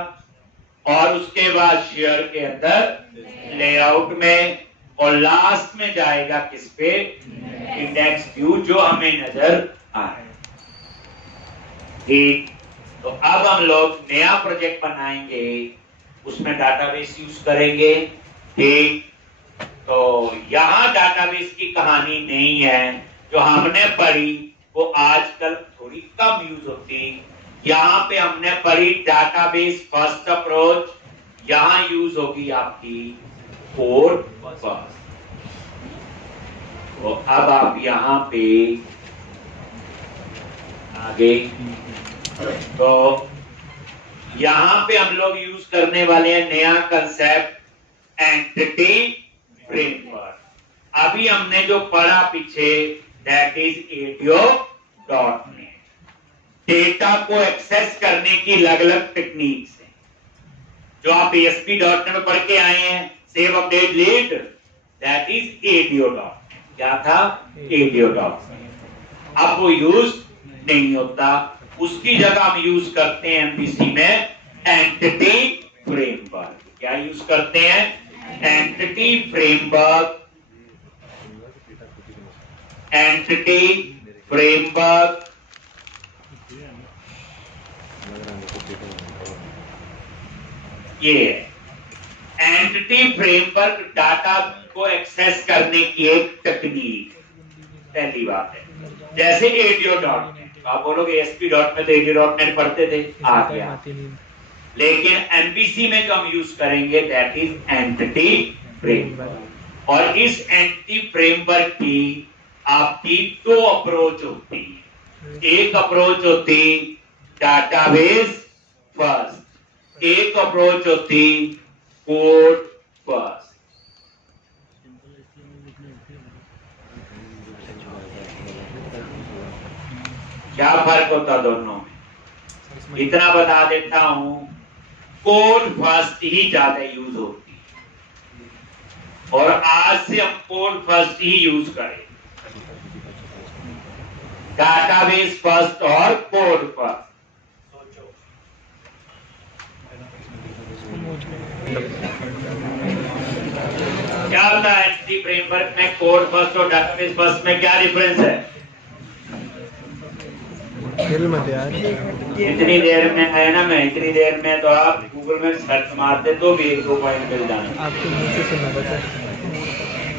और उसके बाद शेयर के अंदर लेआउट में, और लास्ट में जाएगा किस पे, इंडेक्स व्यू, जो हमें नजर आए। ठीक, तो अब हम लोग नया प्रोजेक्ट बनाएंगे, उसमें डाटाबेस यूज करेंगे। ठीक, तो यहां डाटाबेस की कहानी नहीं है, जो हमने पढ़ी वो आजकल थोड़ी कम यूज होती। यहां पे हमने पढ़ी डाटाबेस फर्स्ट अप्रोच, यहां यूज होगी आपकी कोड फर्स्ट। तो अब आप यहां पे आगे, तो यहां पे हम लोग यूज करने वाले हैं नया कंसेप्ट एंटिटी फ्रेमवर्क। अभी हमने जो पढ़ा पीछे, दैट इज ADO.NET। डेटा को एक्सेस करने की अलग अलग टेक्निक्स हैं, जो आप ASP.NET में पढ़ के आए हैं, save update lead, that is ADO.NET। क्या था? ADO.NET। अब वो यूज नहीं होता, उसकी जगह हम यूज करते हैं MVC में एंटिटी फ्रेमवर्क। क्या यूज करते हैं? Entity framework. एंटिटी फ्रेमवर्क ये एंटिटी फ्रेमवर्क डाटा को एक्सेस करने की एक टेक्निक, पहली बात है। जैसे ADO.NET, आप बोलोगे ASP.NET में तो ADO.NET पढ़ते थे, आ गया, लेकिन MVC में जो हम यूज करेंगे दैट इज एंटिटी फ्रेमवर्क। और इस एंटिटी फ्रेमवर्क की आपकी दो अप्रोच होती है। एक अप्रोच होती डाटाबेस फर्स्ट, एक अप्रोच होती कोड फर्स्ट। क्या फर्क होता दोनों में? इतना बता देता हूं, कोड फर्स्ट ही ज्यादा यूज होती है, और आज से हम कोड फर्स्ट ही यूज करें। डाटाबेस फर्स्ट और कोड फर्स्ट। सोचो, क्या होता है एंटिटी फ्रेमवर्क में? कोड फर्स्ट और डाटाबेस फर्स्ट में क्या डिफरेंस है? इतनी देर में है ना, मैं इतनी देर में तो आप गूगल में सर्च मारते तो भी 1-2 पॉइंट मिल जाने,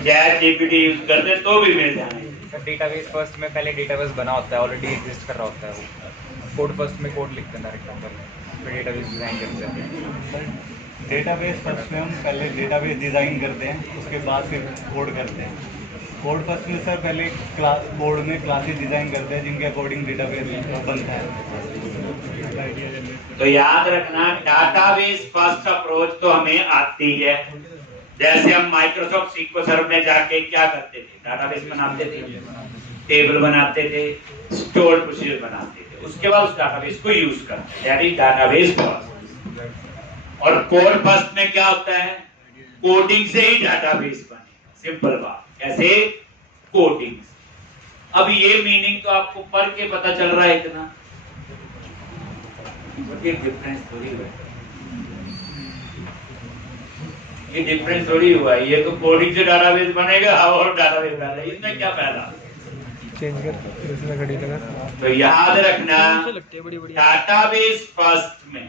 चैट जीपीटी यूज करते तो भी मिल जाने। डेटाबेस फर्स्ट में पहले डेटाबेस बना होता है, ऑलरेडी एग्जिस्ट कर रहा होता है वो। कोड फर्स्ट में कोड लिखते हैं डायरेक्ट नंबर, फिर डेटाबेस डिजाइन करते हैं। डेटाबेस फर्स्ट में हम पहले डेटाबेस डिज़ाइन करते हैं, उसके बाद फिर कोड करते हैं। कोड फर्स्ट में सर पहले क्लास कोड में क्लासेस डिज़ाइन करते हैं जिनके अकॉर्डिंग डेटाबेस बनता है। तो याद रखना, डाटाबेस फर्स्ट अप्रोच तो हमें आती है। जैसे हम माइक्रोसॉफ्ट सीक्वल सर्वर में जाके क्या करते थे? डाटाबेस बनाते थे, टेबल बनाते थे, स्टोर प्रोसीजर बनाते थे, उसके बाद उस डाटाबेस को यूज करते हैं, यानी डाटाबेस फर्स्ट। और कोड फर्स्ट में क्या होता है? कोडिंग से ही डाटाबेस बनेगा, सिंपल बात। कैसे? कोडिंग। अब ये मीनिंग तो आपको पढ़ के पता चल रहा है इतना, ये डिफरेंस थोड़ी हुआ, ये डिफरेंस थोड़ी हुआ है। ये तो कोडिंग से डाटाबेस बनेगा और डाटाबेस बन रहा है, इसमें क्या फायदा? चेंज कर, इसमें घड़ी लगा। तो याद रखना, डाटाबेस फर्स्ट में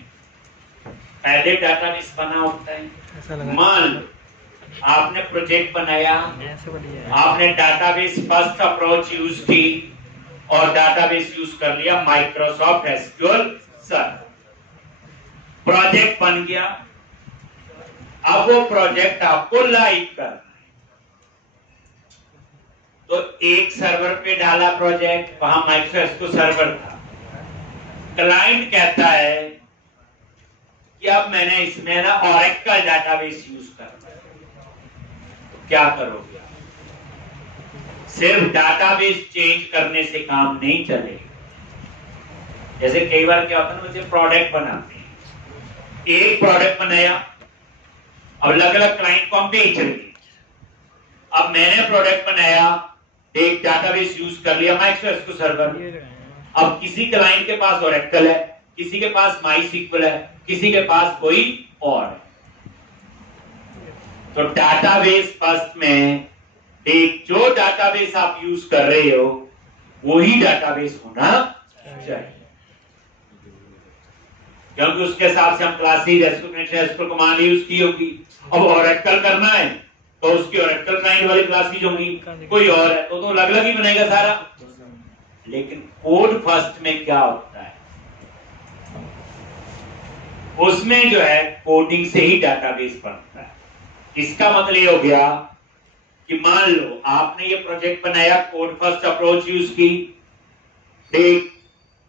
पहले डाटाबेस बना होता है। मान लो आपने प्रोजेक्ट बनाया, आपने डाटाबेस फर्स्ट अप्रोच यूज की और डाटाबेस यूज कर लिया माइक्रोसॉफ्ट एसक्यूएल सर्वर। प्रोजेक्ट बन गया, अब वो प्रोजेक्ट आपको लाइव करना है। तो एक सर्वर पे डाला प्रोजेक्ट, वहां माइक्रोएसक्यूएल सर्वर था। क्लाइंट कहता है कि अब मैंने इसमें ना ओरेकल डाटाबेस यूज करना है, तो क्या करोगे? सिर्फ डाटाबेस चेंज करने से काम नहीं चलेगा। जैसे कई बार क्या होता है ना, मुझे प्रोडक्ट बनाते हैं, एक प्रोडक्ट बनाया, अब अलग अलग क्लाइंट को हम बेच रहे हैं। अब मैंने प्रोडक्ट बनाया, एक डाटाबेस यूज कर लिया माइक्रोएसक्यूएल सर्वर। अब किसी क्लाइंट के पास ओरेकल है, किसी के पास माईसीक्वल है, किसी के पास कोई और है। तो डाटाबेस फर्स्ट में एक जो डाटाबेस आप यूज कर रहे हो वही डाटाबेस होना चाहिए, क्योंकि उसके हिसाब से हम क्लासेस एसक्यूएल कमांड यूज की होगी। अब ओरेकल करना है तो उसकी ओरेकल क्लाइंट वाली क्लासेस होंगी, कोई और है तो अलग अलग ही बनेगा सारा। लेकिन कोड फर्स्ट में क्या होता है, उसमें जो है कोडिंग से ही डाटाबेस बनता है। इसका मतलब ये हो गया कि मान लो आपने ये प्रोजेक्ट बनाया, कोड फर्स्ट अप्रोच यूज की, ठीक,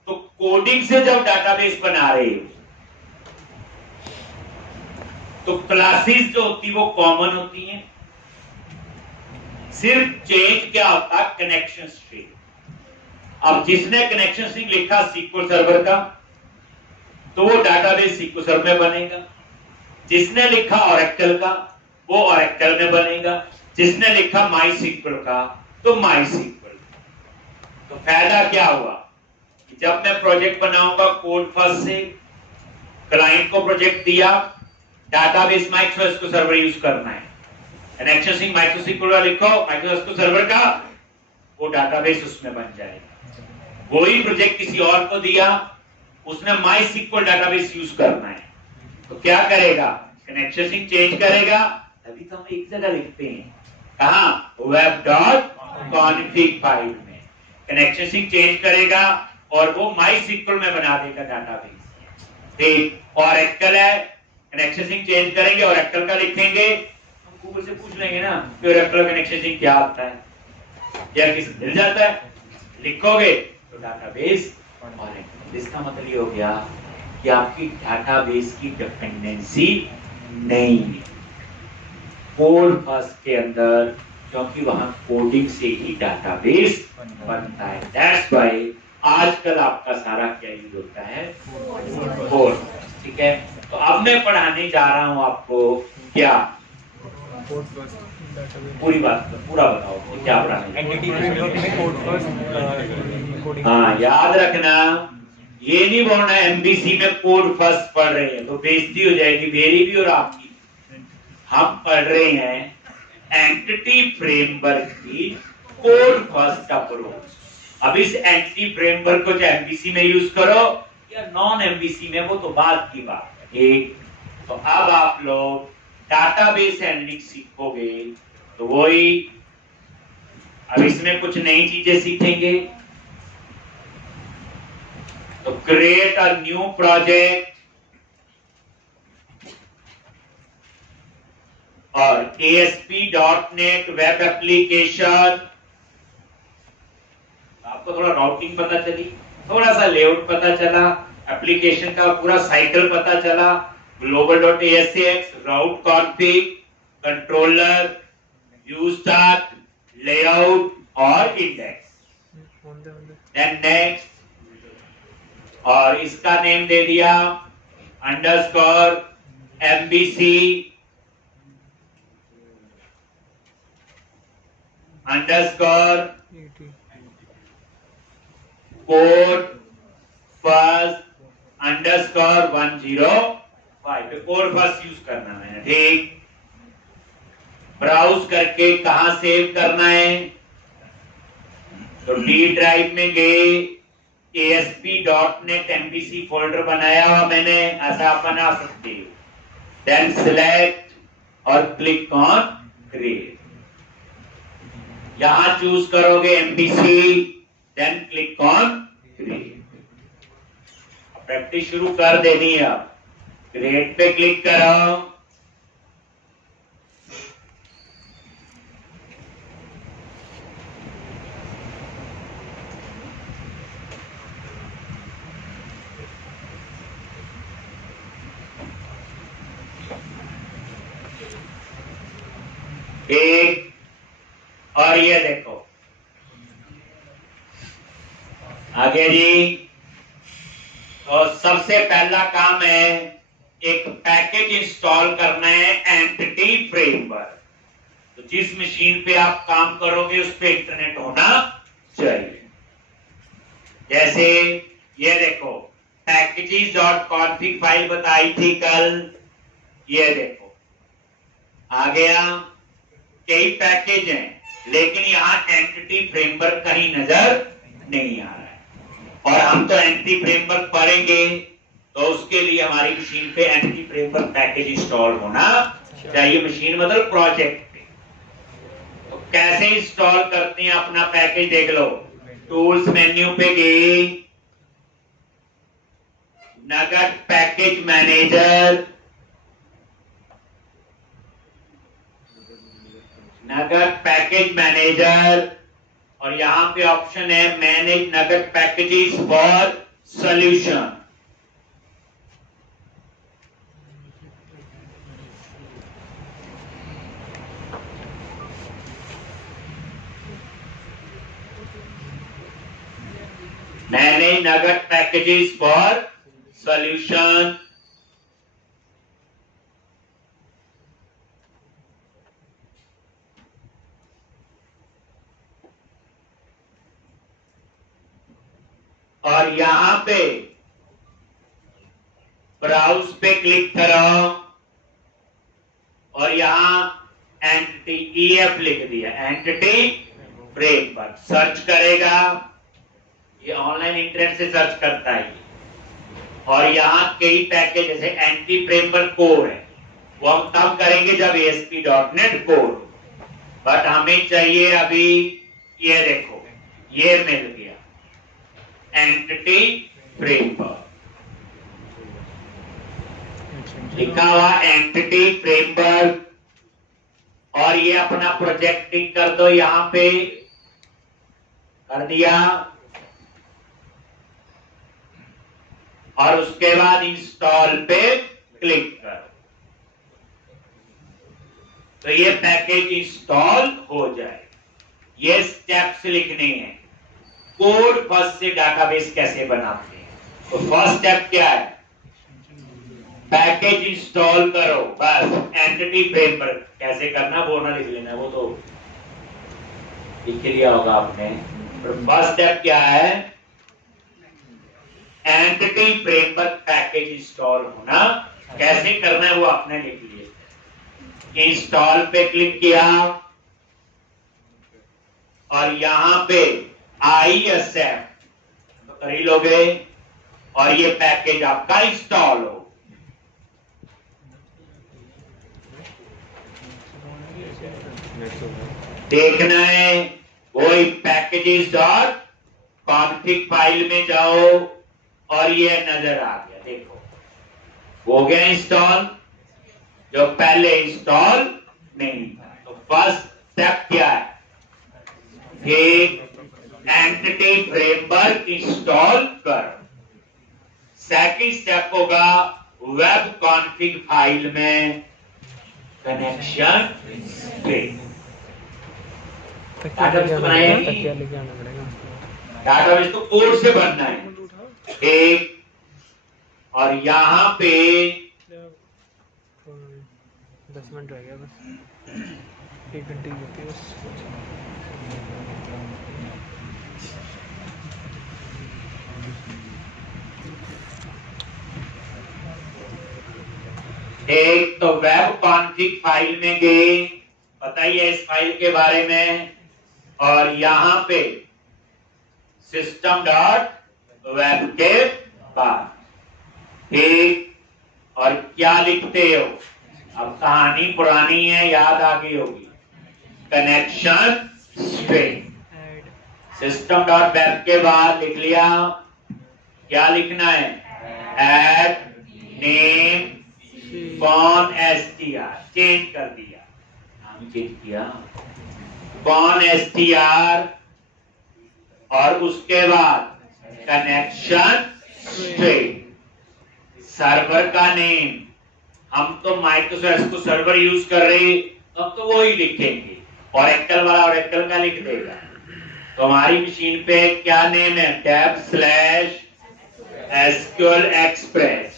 तो कोडिंग से जब डाटाबेस बना रहे हो तो क्लासेस जो होती है वो कॉमन होती हैं, सिर्फ चेंज क्या होता है, कनेक्शन स्ट्रिंग। अब जिसने कनेक्शन स्ट्रिंग लिखा सीक्वल सर्वर का तो वो डाटाबेस सीक्वल सर्वर में बनेगा, जिसने लिखा ओरेकल का वो ओरेकल में बनेगा, जिसने लिखा माईसीक्वल का तो माईसीक्वल। तो फायदा क्या हुआ कि जब मैं प्रोजेक्ट बनाऊंगा कोड फर्स्ट से, क्लाइंट को प्रोजेक्ट दिया, डाटाबेस माइक्रोएसक्यूएल सर्वर यूज करना है, कनेक्शन स्ट्रिंग माइक्रोएसक्यूएल का लिखो, माइक्रोएसक्यूएल सर्वर का, वो डाटाबेस उसमें बन जाएगा। वही प्रोजेक्ट किसी और को दिया, उसने माईसीक्वल डाटाबेस यूज करना है, तो क्या करेगा, कनेक्शन स्ट्रिंग चेंज करेगा। तभी तो हम एक जगह लिखते हैं, कहां, web.config फाइल में कनेक्शन स्ट्रिंग चेंज करेगा और वो माईसीक्वल में बना देगा डाटाबेस। ठीक, ओरेकल है, कनेक्शन स्ट्रिंग चेंज करेंगे, ओरेकल का लिखेंगे, हम गूगल से पूछ लेंगे ना कि ओरेकल कनेक्शन स्ट्रिंग क्या आता है, या किसी मिल जाता है, लिखोगे तो डाटाबेस ओरेकल। इसका मतलब ये हो गया कि आपकी डाटाबेस की डिपेंडेंसी नहीं है कोड फर्स्ट के अंदर, क्योंकि वहां कोडिंग से ही डाटाबेस बनता है। दैट्स व्हाई आजकल आपका सारा क्या यूज होता है, कोड। ठीक है, तो अब मैं पढ़ाने जा रहा हूं आपको क्या, पूरी बात पूरा बताओ कि क्या पढ़ाने। एंटिटी फ्रेमवर्क में कोड फर्स्ट कोडिंग। हाँ, याद रखना, ये नहीं बोलना एमबीसी में कोड फर्स्ट पढ़ रहे हैं तो बेइज्जती हो जाएगी मेरी भी और आपकी। हम पढ़ रहे हैं एंटिटी फ्रेमवर्क की कोड फर्स्ट अप्रोच। अब इस एंटिटी फ्रेमवर्क को चाहे एमबीसी में यूज करो या नॉन एमबीसी में, वो तो बात की बात है। ठीक, तो अब आप लोग डाटाबेस हैंडलिंग सीखोगे तो वही, अब इसमें कुछ नई चीजें सीखेंगे। तो क्रिएट अ न्यू प्रोजेक्ट और ASP.NET वेब एप्लीकेशन। आपको थोड़ा राउटिंग पता चली, थोड़ा सा लेआउट पता चला, एप्लीकेशन का पूरा साइकिल पता चला, global.asx, route config, controller, view start, layout और इंडेक्स। देन नेक्स्ट, और इसका नेम दे दिया underscore MVC underscore code first underscore 105। Code first use करना है। ठीक, ब्राउज करके कहां सेव करना है, तो डी ड्राइव में गए, ASP.NET MVC फोल्डर बनाया हुआ मैंने, ऐसा आप बना सकते हो। देन सिलेक्ट और क्लिक ऑन क्रिएट। यहां चूज करोगे MVC, then click on create. Practice शुरू कर देनी है। अब क्रिएट पे क्लिक करो, एक, और ये देखो आगे जी। तो सबसे पहला काम है एक पैकेज इंस्टॉल करना है, एंटिटी फ्रेमवर्क। तो जिस मशीन पे आप काम करोगे उस पे इंटरनेट होना चाहिए। जैसे ये देखो packages.config फाइल बताई थी कल, ये देखो आ गया। कई पैकेज हैं लेकिन यहाँ एंटिटी फ्रेमवर्क कहीं नजर नहीं आ रहा है, और हम तो एंटिटी फ्रेमवर्क पढ़ेंगे तो उसके लिए हमारी मशीन पे एंटिटी फ्रेमवर्क पैकेज इंस्टॉल होना चाहिए। मशीन मतलब प्रोजेक्ट पे। तो कैसे इंस्टॉल करते हैं अपना पैकेज देख लो। टूल्स मेन्यू पे गए, नगद पैकेज मैनेजर, नगद पैकेज मैनेजर, और यहां पे ऑप्शन है मैनेज नगद पैकेजेस फॉर सॉल्यूशन। मैनेज नगद पैकेजेस फॉर सॉल्यूशन। और यहां पे ब्राउज पे क्लिक करो और यहां एंटिटी EF लिख दिया, एंटिटी फ्रेमवर्क। सर्च करेगा, ये ऑनलाइन इंटरनेट से सर्च करता है। और यहाँ कई पैकेज जैसे एंटी फ्रेमवर्क कोर है, वो हम तब करेंगे जब ASP.NET कोर। बट हमें चाहिए अभी, ये देखो ये मिल गया एंटिटी फ्रेमवर्क, लिखा हुआ एंटिटी फ्रेमवर्क। और ये अपना प्रोजेक्टिंग कर दो, यहां पे कर दिया। और उसके बाद इंस्टॉल पे क्लिक करो तो ये पैकेज इंस्टॉल हो जाए। ये स्टेप्स लिखने हैं। कोड फर्स्ट से डाटाबेस कैसे बनाते हैं। तो फर्स्ट स्टेप क्या है, पैकेज इंस्टॉल करो, बस। एंटिटी फ्रेमवर्क कैसे करना वो ना लिख लेना, वो तो लिख लिया होगा आपने। फर्स्ट स्टेप क्या है, एंटिटी फ्रेमवर्क पैकेज इंस्टॉल होना। कैसे करना है वो आपने लिख लिया। इंस्टॉल पे क्लिक किया और यहां पे ISF कर ही लोगे और ये पैकेज आपका इंस्टॉल हो। देखना है वही packages.config फाइल में जाओ और ये नजर आ गया, देखो हो गया इंस्टॉल, जो पहले इंस्टॉल नहीं था। तो फर्स्ट स्टेप क्या है, एंटिटी फ्रेमवर्क इंस्टॉल करो। सेकंड स्टेप होगा वेब कॉन्फ़िग फाइल में कनेक्शन डाटाबेस तो कोड से बनना है एक। और यहाँ पे 10 मिनट रह गया बस, 1 घंटे की होती है बस। एक तो वेब कॉन्फ़िग फाइल में गए, बताइए इस फाइल के बारे में। और यहाँ पे system.web के बाद ठीक। और क्या लिखते हो, अब कहानी पुरानी है, याद आ गई होगी। कनेक्शन स्ट्रिंग system.web के बाद लिख लिया। क्या लिखना है, ऐड नेम कौन str, चेंज कर दिया, नाम चेंज किया, कौन str। और उसके बाद कनेक्शन स्ट्रिंग, सर्वर का नेम। हम तो माइक्रोसॉफ्ट को सर्वर यूज कर रहे, अब तो वो ही लिखेंगे, ऑरेकल वाला ऑरेकल का लिख देगा। तो हमारी मशीन पे क्या नेम है, tab/SQL Express,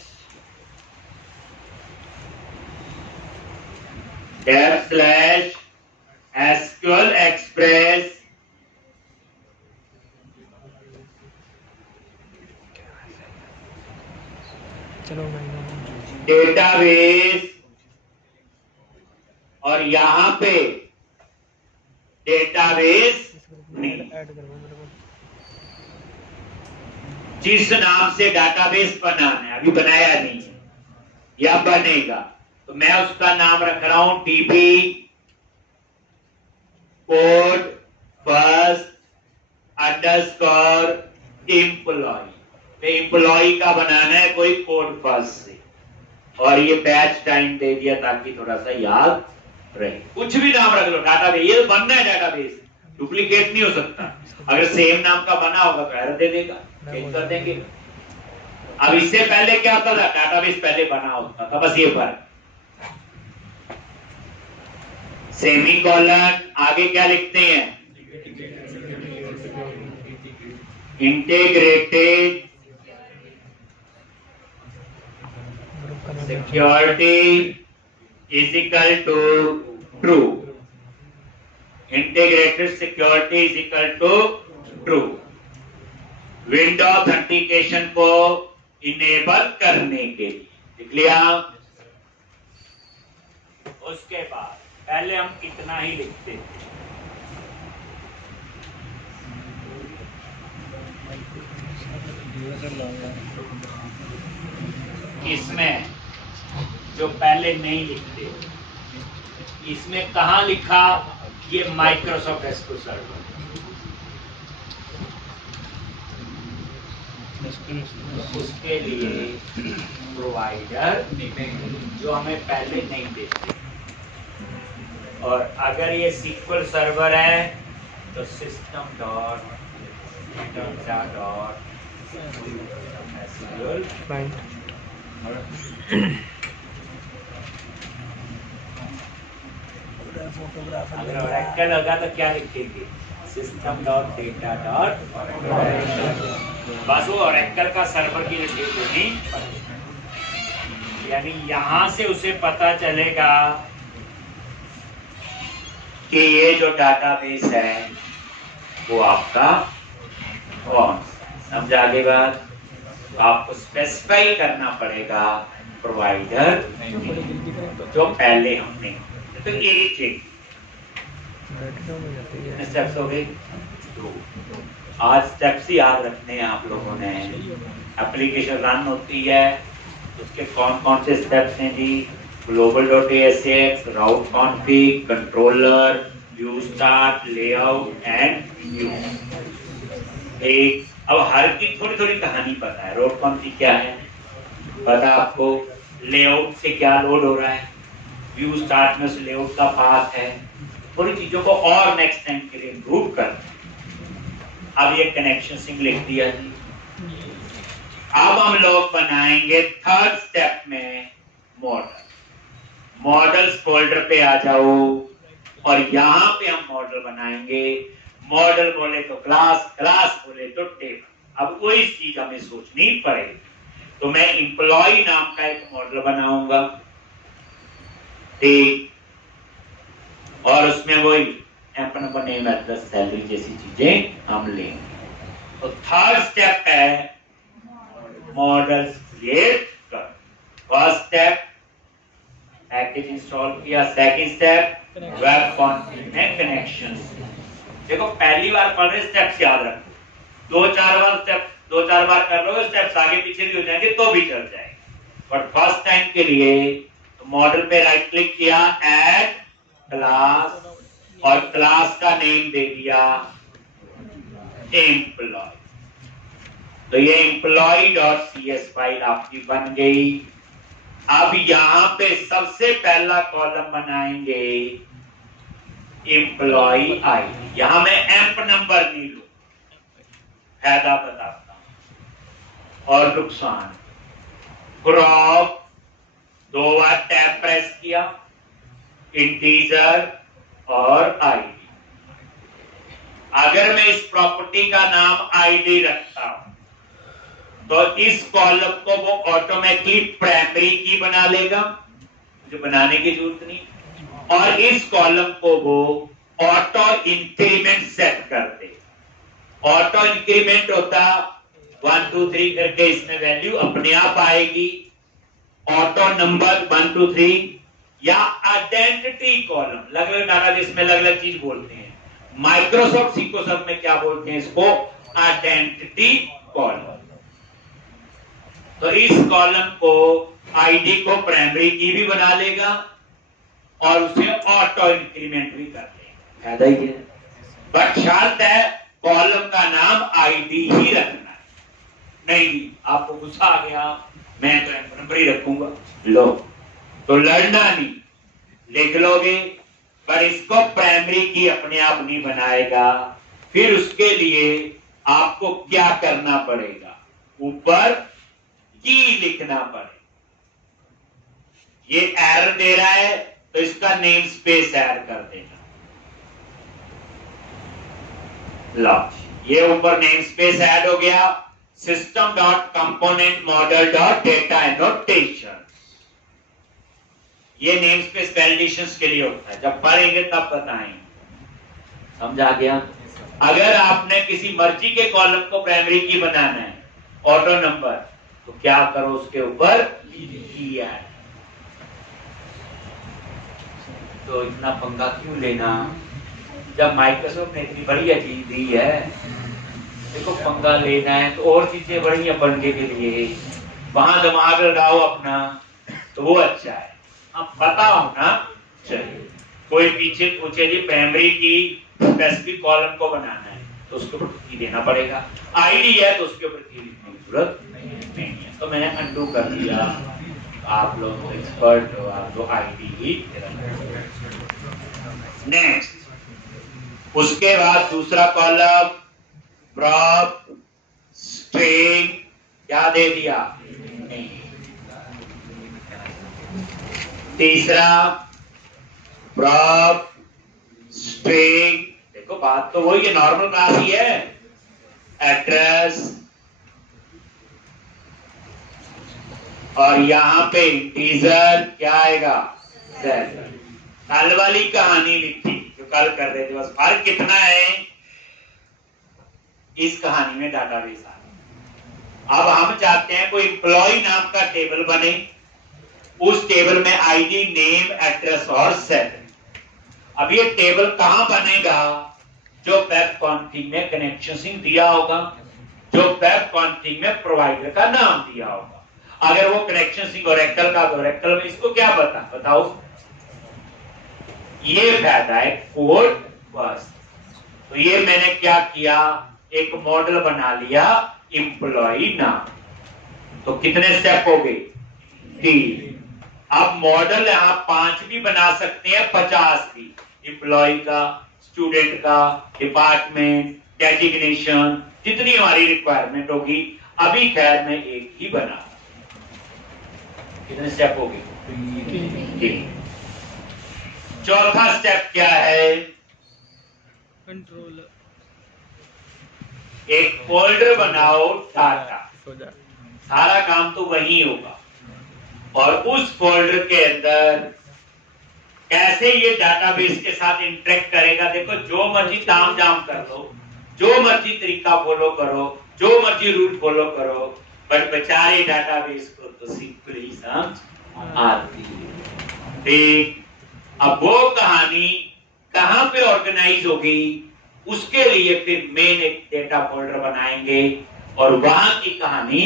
tab/SQL Express चलो मैं डेटाबेस, और यहां पे डेटाबेस नहीं, ऐड करवा मेरे को। जिस नाम से डाटाबेस बनाना है, अभी बनाया नहीं है या बनेगा, तो मैं उसका नाम रख रहा हूं DB code first underscore employ. Employ का बनाना है कोई कोड फर्स्ट से, और ये बैच टाइम दे दिया ताकि थोड़ा सा याद रहे। कुछ भी नाम रख लो, डाटाबेस ये बनना है, डाटाबेस डुप्लीकेट नहीं हो सकता। अगर सेम नाम का बना होगा तो एरर दे देगा, चेंज कर देंगे। अब इससे पहले क्या होता था, डाटाबेस पहले बना होता था, बस ये फर्क। सेमीकोलन, आगे क्या लिखते हैं, इंटीग्रेटेड ग्रुप का नाम security is equal to true, integrated security is equal to true। Window authentication को इनेबल करने के लिए लिख लिया। उसके बाद पहले हम इतना ही लिखते थे, इसमें जो पहले नहीं लिखते, इसमें कहां लिखा, ये माइक्रोसॉफ्ट एसक्यूएल सर्वर, उसके लिए प्रोवाइडर जो हमें पहले नहीं देते। और अगर ये SQL सर्वर है तो system.data.SQL। क्लाइंट अगर ऑरेकल लगा तो क्या लिखेंगे, system.data.oracle। बस वो ऑरेकल का सर्वर की डिटेल होगी, यानी यहां से उसे पता चलेगा कि ये जो डाटाबेस है वो आपका कौन सा, समझा आगे बात। तो आपको स्पेसिफाई करना पड़ेगा प्रोवाइडर जो पहले हमने, तो ये चेक बैटरी में जाती है। स्टेप्स हो गए। तो आज स्टेप्स ही याद रखने हैं आप लोगों ने। एप्लीकेशन रन होती है, उसके कौन कौन से स्टेप्स हैं जी, global.asx, route config, controller, view start, layout and view। एक अब हर की थोड़ी थोड़ी कहानी पता है। route config क्या है पता आपको, लेआउट से क्या लोड हो रहा है, व्यू स्टार्ट में उस लेआउट का पाथ है, थोड़ी चीजों को और नेक्स्ट टाइम के लिए इम्प्रूव कर। अब ये कनेक्शन सिंक लिख दिया जी। अब हम लोग बनाएंगे थर्ड स्टेप में मॉडल। मॉडल्स फोल्डर पे आ जाओ, और यहां पे हम मॉडल बनाएंगे। मॉडल बोले तो क्लास, क्लास बोले तो टेबल। अब कोई चीज हमें सोचनी पड़ेगी, तो मैं एम्प्लॉय नाम का एक मॉडल बनाऊंगा, ठीक, और उसमें वही अपना नेम, एड्रेस, सैलरी जैसी चीजें हम लेंगे। तो थर्ड स्टेप है मॉडल्स क्रिएट कर। फर्स्ट स्टेप पैकेज इंस्टॉल किया, सेकंड स्टेप वेब कॉन्फ़िग में कनेक्शन। देखो पहली बार पढ़ रहे स्टेप्स याद रखो, दो चार बार कर लो, स्टेप्स आगे पीछे भी हो जाएंगे तो भी चल जाएंगे। बट फर्स्ट टाइम के लिए तो मॉडल पे राइट क्लिक किया, ऐड क्लास, और क्लास का नेम दे दिया एम्प्लॉय। तो ये employee.cs फाइल आपकी बन गई। अब यहां पे सबसे पहला कॉलम बनाएंगे एम्प्लॉय आईडी। यहां मैं एम्प नंबर नहीं लू, फायदा बताता हूं और नुकसान। क्रॉप, 2 बार टैब प्रेस किया, इंटीजर और आईडी। अगर मैं इस प्रॉपर्टी का नाम आईडी रखता हूं तो इस कॉलम को वो ऑटोमेटिकली प्राइमरी की बना लेगा, जो बनाने की जरूरत नहीं, और इस कॉलम को वो ऑटो इंक्रीमेंट सेट कर दे। ऑटो इंक्रीमेंट होता 1 2 3 करके इसमें वैल्यू अपने आप आएगी। ऑटो नंबर 1 2 3 या आइडेंटिटी कॉलम, अलग अलग डाटाबेस में अलग अलग चीज बोलते हैं। माइक्रोसॉफ्ट सिक्योसॉफ्ट में क्या बोलते हैं इसको? Identity column. तो इस कॉलम को आईडी को प्राइमरी की भी बना लेगा और उसे ऑटो इंक्रीमेंट भी कर देगा। फायदा ही है, बट शर्त है कॉलम का नाम आईडी ही रखना है। नहीं आपको गुस्सा आ गया, मैं तो नंबर ही रखूंगा, लो तो लड़ना नहीं, लिख लोगे, पर इसको प्राइमरी की अपने आप नहीं बनाएगा। फिर उसके लिए आपको क्या करना पड़ेगा? ऊपर की लिखना पड़ेगा। ये एरर दे रहा है तो इसका नेम स्पेस ऐड कर देना। लो ये ऊपर नेम स्पेस ऐड हो गया। System dot component model dot data annotation, ये नेम स्पेस वैलिडेशन के लिए होता है, जब पढ़ेंगे तब बताएंगे। समझा गया? अगर आपने किसी मर्जी के कॉलम को प्राइमरी की बनाना है, ऑटो नंबर, तो क्या करो उसके ऊपर की ऐड। तो इतना पंगा क्यों लेना जब माइक्रोसॉफ्ट ने इतनी बढ़िया चीज दी है। देखो पंगा लेना है तो और चीजें बढ़िया बनने के लिए वहां दिमाग लगाओ अपना, तो वो अच्छा है। अब पता होना चाहिए। कोई पीछे पूछे जी प्राइमरी की स्पेसिफिक कॉलम को बनाना है तो उसके ऊपर की देना पड़ेगा। आईडी है तो उसके ऊपर की लिखने की जरूरत नहीं है। तो मैंने अंडू कर दिया। आप लोग एक्सपर्ट हो, आप तो आईडी ही। नेक्स्ट, उसके बाद दूसरा कॉलम प्रॉप स्ट्रिंग क्या दे दिया? नहीं। तीसरा प्रॉप स्ट्रिंग, देखो बात तो वही है, नॉर्मल क्लास ही है। एड्रेस और यहां पे इंटीजर क्या आएगा? कल वाली कहानी लिखी जो कल कर रहे थे, बस फर्क कितना है इस कहानी में डाटाबेस आ। अब हम चाहते हैं कोई एम्प्लॉय नाम का टेबल बने, उस टेबल में आईडी, नेम, एड्रेस और सैलरी। अब ये टेबल कहां बनेगा? जो वेब कॉन्फिग में कनेक्शन सिंह दिया होगा, जो वेब कॉन्फिग में प्रोवाइडर का नाम दिया होगा। अगर वो कनेक्शन सिंह ओरेकल का, ओरेकल में इसको क्या बताओ? ये फायदा है कोड बस। तो ये मैंने क्या किया, एक मॉडल बना लिया एम्प्लॉय नाम। तो कितने स्टेप हो गए? 3। अब मॉडल यहां 5 भी बना सकते हैं, 50 भी। एम्प्लॉय का, स्टूडेंट का, डिपार्टमेंट, डेजिग्नेशन, जितनी हमारी रिक्वायरमेंट होगी। अभी खैर मैं एक ही बना। कितने स्टेप हो गए? 3। चौथा स्टेप क्या है? कंट्रोलर। एक फोल्डर बनाओ डाटा, सारा काम तो वही होगा। और उस फोल्डर के अंदर कैसे ये डाटाबेस के साथ इंटरेक्ट करेगा? देखो जो मर्जी ताम जाम कर लो, जो मर्जी तरीका फॉलो करो, जो मर्जी रूल फॉलो करो, बट बेचारे डाटाबेस को तो सिंपली समझ आती है। ठीक, अब वो कहानी कहां पे ऑर्गेनाइज होगी, उसके लिए फिर मेन एक डेटा फोल्डर बनाएंगे और वहां की कहानी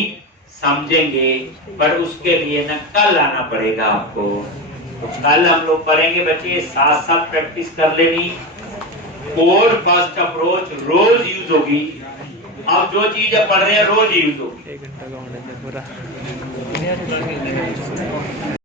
समझेंगे। पर उसके लिए ना कल आना पड़ेगा आपको। तो कल हम लोग पढ़ेंगे बच्चे, साथ साथ प्रैक्टिस कर लेनी। कोड फर्स्ट अप्रोच रोज यूज होगी। अब जो चीजें पढ़ रहे हैं रोज यूज होगी। 1 घंटा का होना चाहिए पूरा।